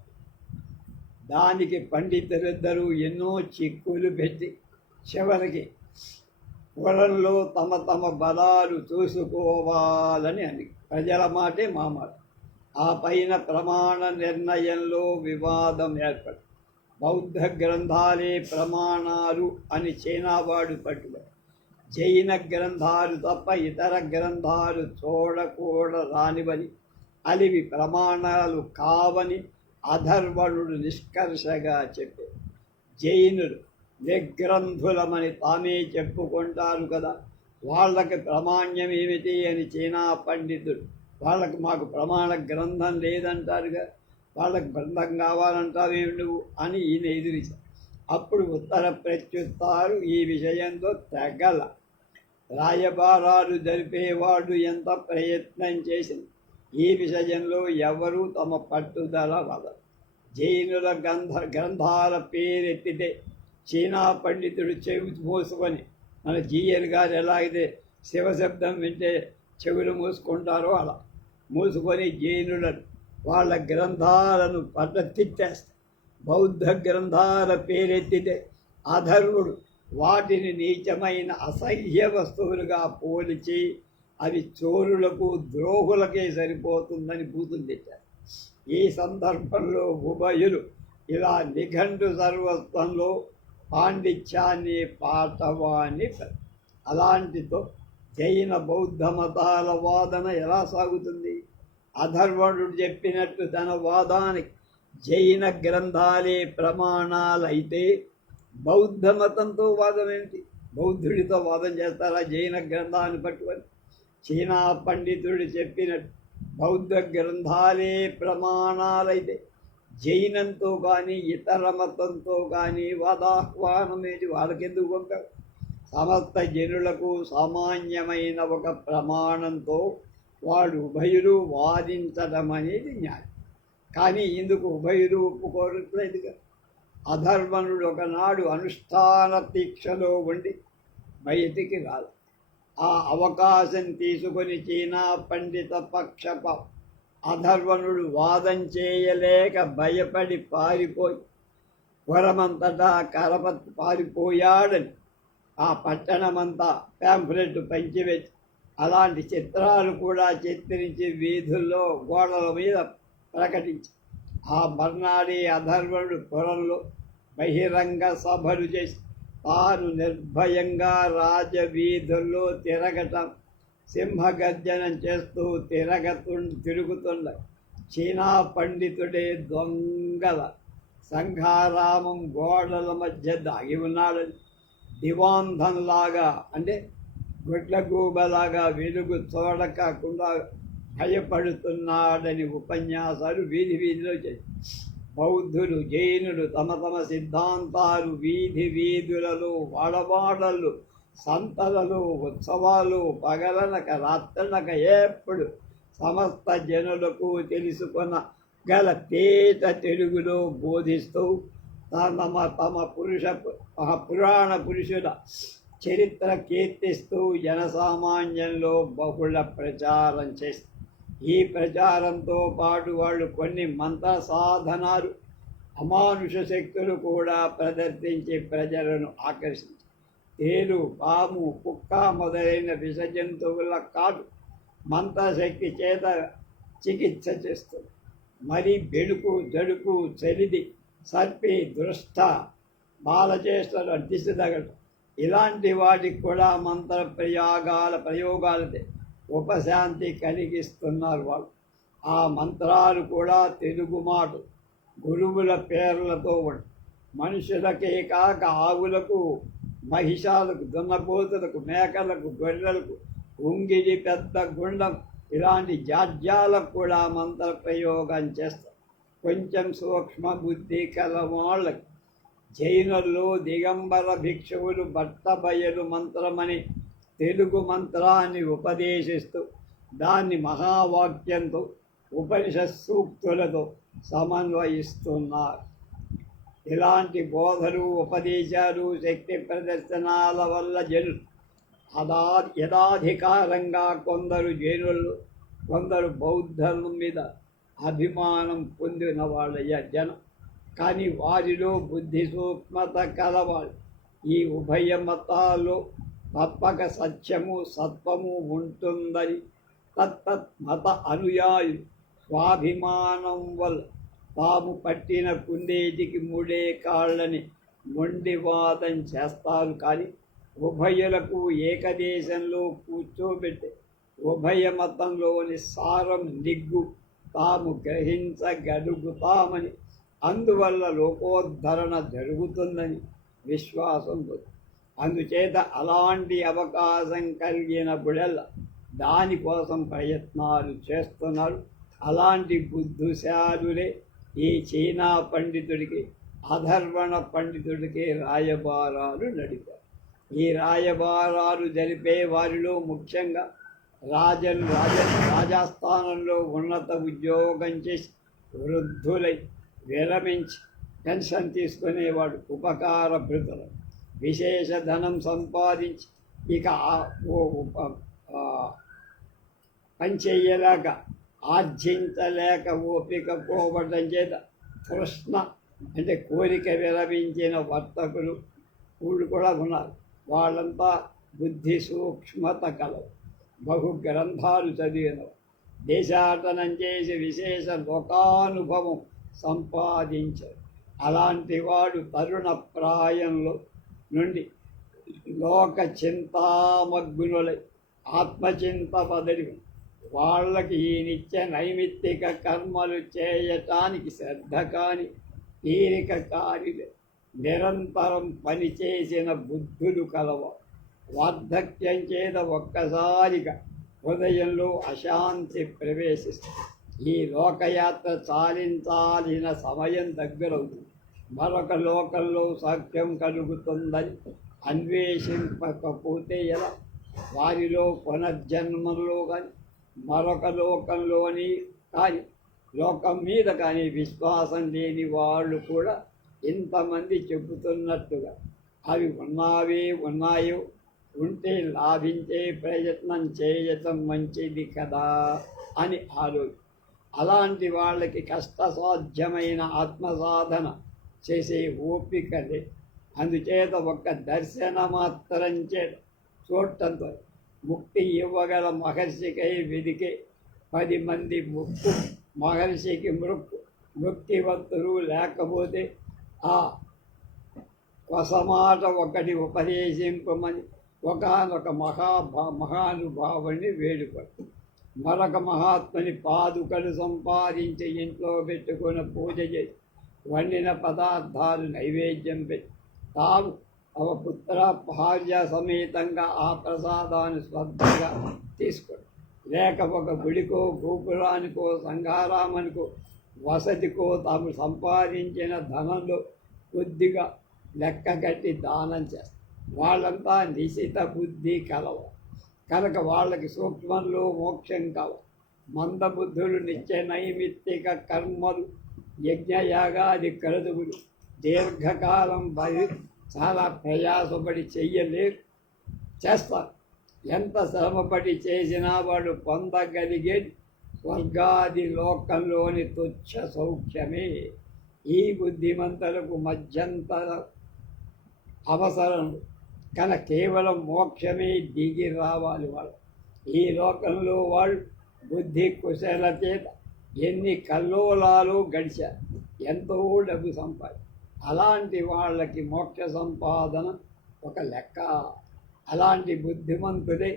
దానికి పండితులిద్దరూ ఎన్నో చిక్కులు పెట్టి చివరికి పొలంలో తమ తమ బలాలు చూసుకోవాలని అని ప్రజల మాటే మా మాట. ఆ పైన ప్రమాణ నిర్ణయంలో వివాదం ఏర్పడి బౌద్ధ గ్రంథాలే ప్రమాణాలు అని చైనావాడు పట్టుబడి జైన గ్రంథాలు తప్ప ఇతర గ్రంథాలు చూడకూడరానివని అలివి ప్రమాణాలు కావని అధర్వణుడు నిష్కర్షగా చెప్పారు. జైనులు నిగ్రంథులమని తామే చెప్పుకుంటారు కదా, వాళ్ళకి ప్రమాణ్యం ఏమిటి అని చైనా పండితుడు వాళ్ళకి మాకు ప్రమాణ గ్రంథం లేదంటారుగా, వాళ్ళకి గ్రంథం కావాలంటావేమి నువ్వు అని ఈయన ఎదిరించారు. అప్పుడు ఉత్తర ప్రత్యుత్తారు ఈ విషయంలో తెగల. రాయబారాలు జరిపేవాడు ఎంత ప్రయత్నం చేసింది ఈ విషయంలో ఎవరూ తమ పట్టుదల వదలరు. జైనుల గ్రంథాల పేరెత్తితే చైనా పండితుడు చెవి మూసుకొని మన జీఎల్ గారు ఎలాగైతే శివశబ్దం వింటే చెవులు మూసుకుంటారో అలా మూసుకొని జైనులను వాళ్ళ గ్రంథాలను తిట్టేస్తారు. బౌద్ధ గ్రంథాల పేరెత్తితే అధర్వుడు వాటిని నీచమైన అసహ్య వస్తువులుగా పోల్చి అవి చోరులకు ద్రోహులకే సరిపోతుందని బూతులు తెచ్చారు. ఈ సందర్భంలో ఉభయులు ఇలా నిఘంటు సర్వస్వంలో పాండిత్యాన్ని పాటవాణి. అలాంటితో జైన బౌద్ధ మతాల వాదన ఎలా సాగుతుంది? అధర్వణుడు చెప్పినట్టు తన వాదానికి జైన గ్రంథాలే ప్రమాణాలైతే బౌద్ధ మతంతో వాదం ఏంటి? బౌద్ధుడితో వాదం చేస్తారా జైన గ్రంథాన్ని పట్టుకొని? చైనా పండితుడు చెప్పినట్టు బౌద్ధ గ్రంథాలే ప్రమాణాలైతే జైనంతో కానీ ఇతర మతంతో కానీ వాదాహ్వానమేది వాళ్ళకెందుకు పంపారు? సమస్త జనులకు సామాన్యమైన ఒక ప్రమాణంతో వాడు ఉభయులు వాదించడం అనేది న్యాయం. కానీ ఇందుకు ఉభయులు ఒప్పుకోవట్లేదుగా. అధర్వణుడు ఒకనాడు అనుష్ఠాన దీక్షలో ఉండి బయటికి రాదు. ఆ అవకాశం తీసుకొని చైనా పండిత పక్షప అధర్వణుడు వాదం చేయలేక భయపడి పారిపోయి వరమంతటా కరపతి పారిపోయాడని ఆ పట్టణమంతా ప్యాంఫ్లెట్ పంచివేసి అలాంటి చిత్రాలు కూడా చిత్రించి వీధుల్లో గోడల మీద ప్రకటించి ఆ మర్నాడే అధర్వణుడు పురంలో బహిరంగ సభలు చేసి తాను నిర్భయంగా రాజవీధుల్లో తిరగటం, సింహగర్జనం చేస్తూ తిరుగుతున్న చైనా పండితుడే దొంగల సంఘారామం గోడల మధ్య దాగి ఉన్నాడని, దివాంధంలాగా అంటే గుడ్లగూబలాగా వెలుగు చూడకుండా భయపడుతున్నాడని ఉపన్యాసాలు వీధిలో చేసి బౌద్ధులు జైనులు తమ తమ సిద్ధాంతాలు వీధులలో వాడవాడలు సంతలలో ఉత్సవాలు పగలనక రాత్రనక ఎప్పుడు సమస్త జనులకు తెలుసుకున్న గల తేట తెలుగులో బోధిస్తూ తమ పురాణ పురుషుల చరిత్ర కీర్తిస్తూ జనసామాన్యంలో బహుళ ప్రచారం చేస్తారు. ఈ ప్రచారంతో పాటు వాళ్ళు కొన్ని మంత్ర సాధనాలు, అమానుష శక్తులు కూడా ప్రదర్శించి ప్రజలను ఆకర్షించారు. తేలు, పాము, కుక్క మొదలైన విష జంతువుల కాదు మంత్రశక్తి చేత చికిత్స చేస్తుంది. మరి బెడుకు, జడుకు, చలిది, సర్పి, దృష్ట, బాలచేష్టలు, దిశదగలు ఇలాంటి వాటికి కూడా మంత్ర ప్రయోగాలతో ఉపశాంతి కలిగిస్తున్నారు వాళ్ళు. ఆ మంత్రాలు కూడా తెలుగు మాట గురువుల పేర్లతో ఉంటాయి. మనుషులకే కాక ఆవులకు, మహిషాలకు, దున్నపోతులకు, మేకలకు, గొర్రెలకు, ఉంగిడి, పెద్ద గుండం ఇలాంటి జాడ్యాలకు కూడా మంత్ర ప్రయోగం చేస్తారు. కొంచెం సూక్ష్మ బుద్ధి కలవాళ్ళకి జైనుల్లో దిగంబర భిక్షువులు బట్టబయలు మంత్రమని తెలుగు మంత్రాన్ని ఉపదేశిస్తూ దాన్ని మహావాక్యంతో ఉపనిషత్ సూక్తులతో సమన్వయిస్తున్నారు. ఇలాంటి బోధలు, ఉపదేశాలు, శక్తి ప్రదర్శనాల వల్ల జనులు యథాధికారంగా కొందరు జైనులు, కొందరు బౌద్ధుల మీద అభిమానం పొందిన వాళ్ళ జనం. కానీ వారిలో బుద్ధి సూక్ష్మత కలవాలి. ఈ ఉభయ మతాల్లో తప్పక సత్యము, సత్వము ఉంటుందని తత్తత్ మత అనుయాయులు స్వాభిమానం వల్ల తాము పట్టిన కుందేటికి మూడే కాళ్ళని మొండివాదం చేస్తారు. కానీ ఉభయులకు ఏకదేశంలో కూర్చోబెట్టి ఉభయ మతంలోని సారం నిగ్గు తాము గ్రహించగలుగుతామని, అందువల్ల లోకోద్ధరణ జరుగుతుందని విశ్వాసం ఉంది. అందుచేత అలాంటి అవకాశం కలిగినప్పుడల్లా దానికోసం ప్రయత్నాలు చేస్తున్నారు. అలాంటి బుద్ధిశాలులే ఈ చీనా పండితుడికి, అధర్వణ పండితుడికి రాయబారాలు నడిపారు. ఈ రాయబారాలు జరిపే వారిలో ముఖ్యంగా రాజస్థానంలో ఉన్నత ఉద్యోగం చేసి వృద్ధులై విరమించి పెన్షన్ తీసుకునేవాడు ఉపకార భృతులు విశేష ధనం సంపాదించి ఇక పనిచేయలేక ఆర్జించలేక ఓపిక పోవడం చేత తృష్ణ అంటే కోరిక విరమించిన వర్తకులు వాళ్ళు కూడా ఉన్నారు. వాళ్ళంతా బుద్ధి సూక్ష్మత కలవు, బహు గ్రంథాలు చదివినవు, దేశాటనం చేసి విశేష లోకానుభవం సంపాదించారు. అలాంటి వాడు తరుణ ప్రాయంలో నుండి లోక చింతామగ్నులై ఆత్మచింత బదిలి వాళ్ళకి ఈ నిత్య నైమిత్తిక కర్మలు చేయటానికి శ్రద్ధ కాని, తీరిక కాని, నిరంతరం పనిచేసిన బుద్ధులు కలవ. వార్ధక్యం చేత ఒక్కసారిగా హృదయంలో అశాంతి ప్రవేశిస్తుంది. ఈ లోకయాత్ర చాలించాలిన సమయం దగ్గరవుతుంది. మరొక లోకంలో సఖ్యం కలుగుతుందని అన్వేషింపకపోతే ఎలా? వారిలో పునర్జన్మంలో కానీ మరొక లోకంలోని కానీ లోకం మీద కానీ విశ్వాసం లేని వాళ్ళు కూడా ఇంతమంది చెబుతున్నట్టుగా అవి ఉన్నాయో ఉంటే లాభించే ప్రయత్నం చేయటం మంచిది కదా అని ఆలోచన. అలాంటి వాళ్ళకి కష్టసాధ్యమైన ఆత్మసాధన చేసే ఓపికలే. అందుచేత ఒక్క దర్శన మాత్రం చేత చూడటంతో ముక్తి ఇవ్వగల మహర్షికై వెదికే 10 మంది మహర్షికి ముక్తివంతులు లేకపోతే ఆ కొసమాట ఒకటి ఉపదేశింపమని ఒకనొక మహానుభావుని వేడుకొడు. మరొక మహాత్ముని పాదుకలు సంపాదించి ఇంట్లో పెట్టుకుని పూజ చేసి వండిన పదార్థాలు నైవేద్యం పెట్టి తాము తమ పుత్ర భార్య సమేతంగా ఆ ప్రసాదాన్ని శ్రద్ధగా తీసుకోండి. లేక ఒక గుడికో, గోపురానికో, సంఘారామనికో, వసతికో తాము సంపాదించిన ధనంలో కొద్దిగా లెక్క కట్టి దానం చేస్తారు. వాళ్ళంతా నిశిత బుద్ధి కలవ కనుక వాళ్ళకి సూక్ష్మంలో మోక్షం కావాలి. మందబుద్ధులు నిత్య నైమిత్తిక కర్మలు యజ్ఞయాగాది క్రతువులు దీర్ఘకాలం చాలా ప్రయాసపడి చెయ్యలేరు, చేస్తారు. ఎంత శ్రమపడి చేసినా వాడు పొందగలిగేది స్వర్గాది లోకంలోని తుచ్చ సౌఖ్యమే. ఈ బుద్ధిమంతులకు మధ్యంతర అవసరం కన కేవలం మోక్షమే దిగి రావాలి. వాళ్ళు ఈ లోకంలో వాళ్ళు బుద్ధి కుశల చేత ఎన్ని కల్లోలాలు గడిచారు, ఎంతో డబ్బు సంపాది. అలాంటి వాళ్ళకి మోక్ష సంపాదన ఒక లెక్క. అలాంటి బుద్ధిమంతులే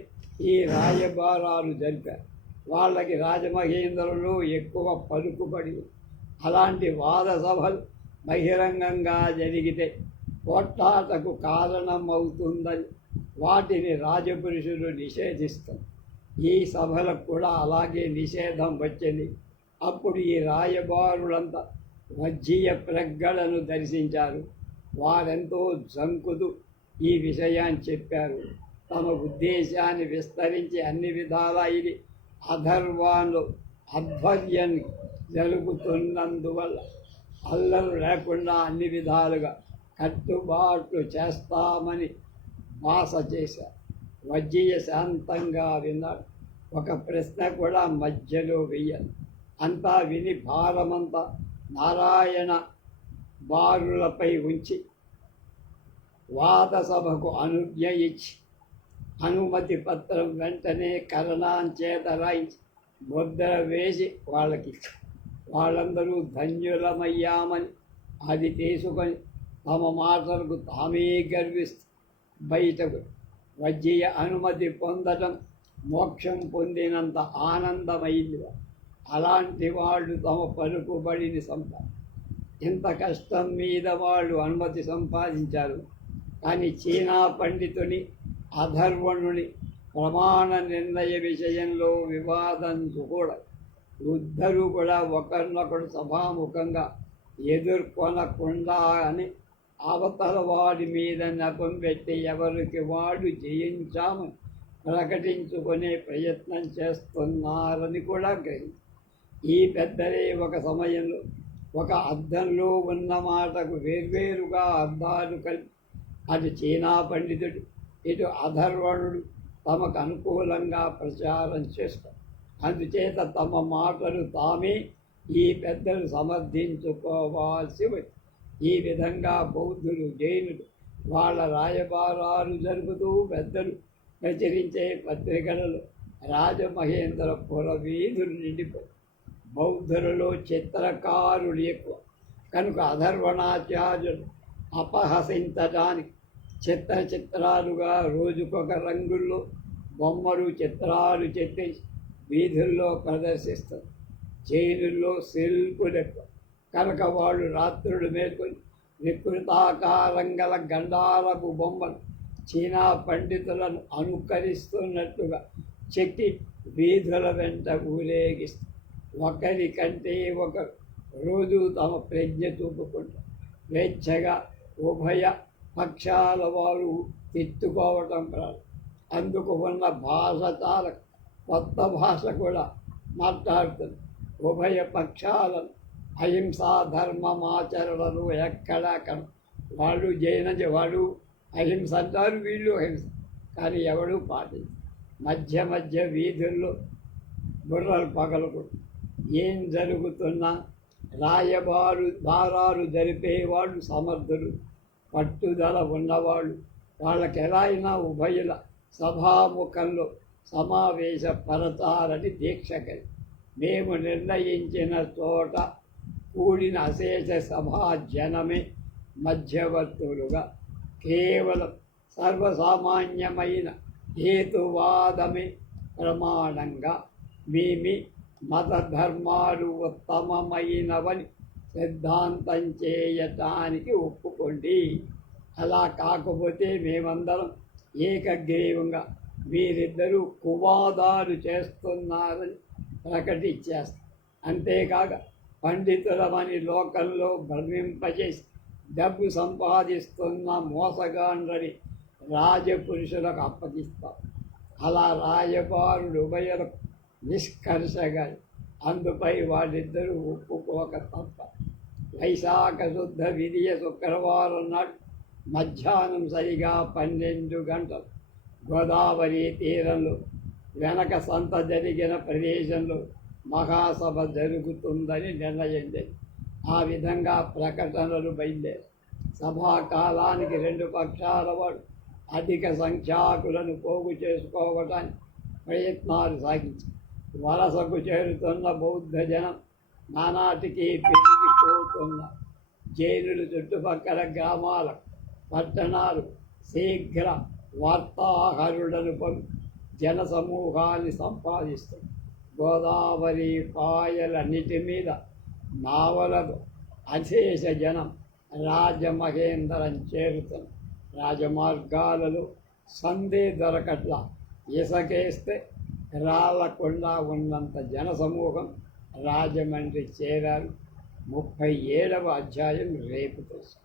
ఈ రాయబారాలు జరిపారు. వాళ్ళకి రాజమహేంద్రులు ఎక్కువ పలుకుబడి. అలాంటి వాద సభలు బహిరంగంగా జరిగితే పోట్లాటకు కారణమవుతుందని వాటిని రాజపురుషులు నిషేధిస్తారు. ఈ సభలకు కూడా అలాగే నిషేధం వచ్చింది. అప్పుడు ఈ రాయబారులంతా వజ్జీయ ప్రజ్ఞలను దర్శించారు. వారెంతో జంకుతూ ఈ విషయాన్ని చెప్పారు. తమ ఉద్దేశాన్ని విస్తరించి అన్ని విధాలా ఇది అధర్వాలు అధ్వర్యాన్ని జరుగుతున్నందువల్ల అల్లలు లేకుండా అన్ని విధాలుగా కట్టుబాట్లు చేస్తామని భాష చేశారు. వజ్జీయ శాంతంగా విన్నాడు. ఒక ప్రశ్న కూడా మధ్యలో వెయ్యాలి. అంతా విని భారమంతా నారాయణ బారులపై ఉంచి వాద సభకు అనుజ్ఞ ఇచ్చి అనుమతి పత్రం వెంటనే కరణాంచేత రాయించి ముద్ర వేసి వాళ్ళకి వాళ్ళందరూ ధన్యులమయ్యామని అది తీసుకొని తమ మాటలకు తామే గర్విస్తూ బయటకు వజ్జీయ అనుమతి పొందటం మోక్షం పొందినంత ఆనందమైంది. అలాంటి వాళ్ళు తమ పలుకుబడిని ఇంత కష్టం మీద వాళ్ళు అనుమతి సంపాదించారు. కానీ చీనా పండితుని అధర్వణుని ప్రమాణ నిర్ణయ విషయంలో వివాదం కూడా ఇద్దరూ కూడా ఒకరినొకడు సభాముఖంగా ఎదుర్కొనకుండా అని అవతల వాడి మీద నెపం పెట్టి ఎవరికి వాడు జయించామని ప్రకటించుకునే ప్రయత్నం చేస్తున్నారని కూడా గ్రహించారు. ఈ పెద్దలే ఒక సమయంలో ఒక అర్థంలో ఉన్న మాటకు వేర్వేరుగా అర్థాలు కలిపి అటు చీనా పండితుడు ఇటు అధర్వణుడు తమకు అనుకూలంగా ప్రచారం చేస్తారు. అందుచేత తమ మాటలు తామే ఈ పెద్దలు సమర్థించుకోవాల్సి వచ్చింది. ఈ విధంగా బౌద్ధులు జైనులు వాళ్ళ రాయబారాలు జరుపుతూ పెద్దలు ప్రచురించే పత్రికలలో రాజమహేంద్రపుర వీధులు నిండిపోయి బౌద్ధులలో చిత్రకారులు ఎక్కువ కనుక అధర్వణాచార్యులు అపహసించడానికి చిత్రాలుగా రోజుకొక రంగుల్లో బొమ్మలు చిత్రాలు చెట్టేసి వీధుల్లో ప్రదర్శిస్తారు. జైనుల్లో శిల్పులు ఎక్కువ కనుక వాళ్ళు రాత్రులు మేల్కొని వికృతాకారం గల గండాలపు బొమ్మలు చీనా పండితులను అనుకరిస్తున్నట్టుగా చెక్కి వీధుల వెంట ఊరేగిస్తారు. ఒకరి కంటే ఒకరు రోజు తమ ప్రజ్ఞ చూపుకుంటారు. స్వేచ్ఛగా ఉభయ పక్షాల వారు తిట్టుకోవటం ప్రారంభం. అందుకు ఉన్న భాష చాలా కొత్త భాష కూడా మాట్లాడుతుంది. ఉభయ పక్షాలను అహింసా ధర్మమాచరణలు ఎక్కడా వాళ్ళు వాళ్ళు అహింస అంటారు, వీళ్ళు అహింస, కానీ ఎవడూ పాటించరు. మధ్య మధ్య వీధుల్లో బుర్రలు పగలకూడదు. ఏం జరుగుతున్నా భారాలు జరిపేవాళ్ళు సమర్థులు, పట్టుదల ఉన్నవాళ్ళు. వాళ్ళకి ఎలా అయినా ఉభయుల సభాముఖంలో సమావేశపరచాలని దీక్ష కలిగి మేము నిర్ణయించిన చోట కూడిన అశేష సభా జనమే మధ్యవర్తులుగా కేవలం సర్వసామాన్యమైన హేతువాదమే ప్రమాణంగా మీ మత ధర్మాలు ఉత్తమమైనవని సిద్ధాంతం చేయటానికి ఒప్పుకోండి. అలా కాకపోతే మేమందరం ఏకగ్రీవంగా వీరిద్దరూ కువాదాలు చేస్తున్నారని ప్రకటించేస్తాం. అంతేకాక పండితులమని లోకంలో భ్రమింపజేసి డబ్బు సంపాదిస్తున్న మోసగాండ్రని రాజపురుషులకు అప్పగిస్తాం. అలా రాయబారుడు ఉభయులకు నిష్కర్షగా అందుపై వాళ్ళిద్దరూ ఒప్పుకోక తప్ప. వైశాఖ శుద్ధ విధియ శుక్రవారం నాడు మధ్యాహ్నం సరిగా 12 గంటలు గోదావరి తీరంలో వెనక సంత జరిగిన ప్రదేశంలో మహాసభ జరుగుతుందని నిర్ణయించింది. ఆ విధంగా ప్రకటనలు బయలుదేరి సభాకాలానికి 2 పక్షాల వాడు అధిక సంఖ్యాకులను పోగు చేసుకోవడానికి ప్రయత్నాలు సాగించారు. వలసకు చేరుతున్న బౌద్ధ జనం నానాటికి పెరిగిపోతున్న జైనులు చుట్టుపక్కల గ్రామాల పట్టణాలు శీఘ్ర వార్తాహరులను పంపి జన సమూహాన్ని సంపాదిస్తుంది. గోదావరి పాయలన్నిటి మీద నావలతో అశేష జనం రాజమహేంద్రం చేరుతుంది. రాజమార్గాలలో సందే దొరకట్ల ఇసకేస్తే రాళ్ళకుండా ఉన్నంత జనసమూహం రాజమండ్రి చేరారు. 37వ అధ్యాయం రేపు తెలుసు.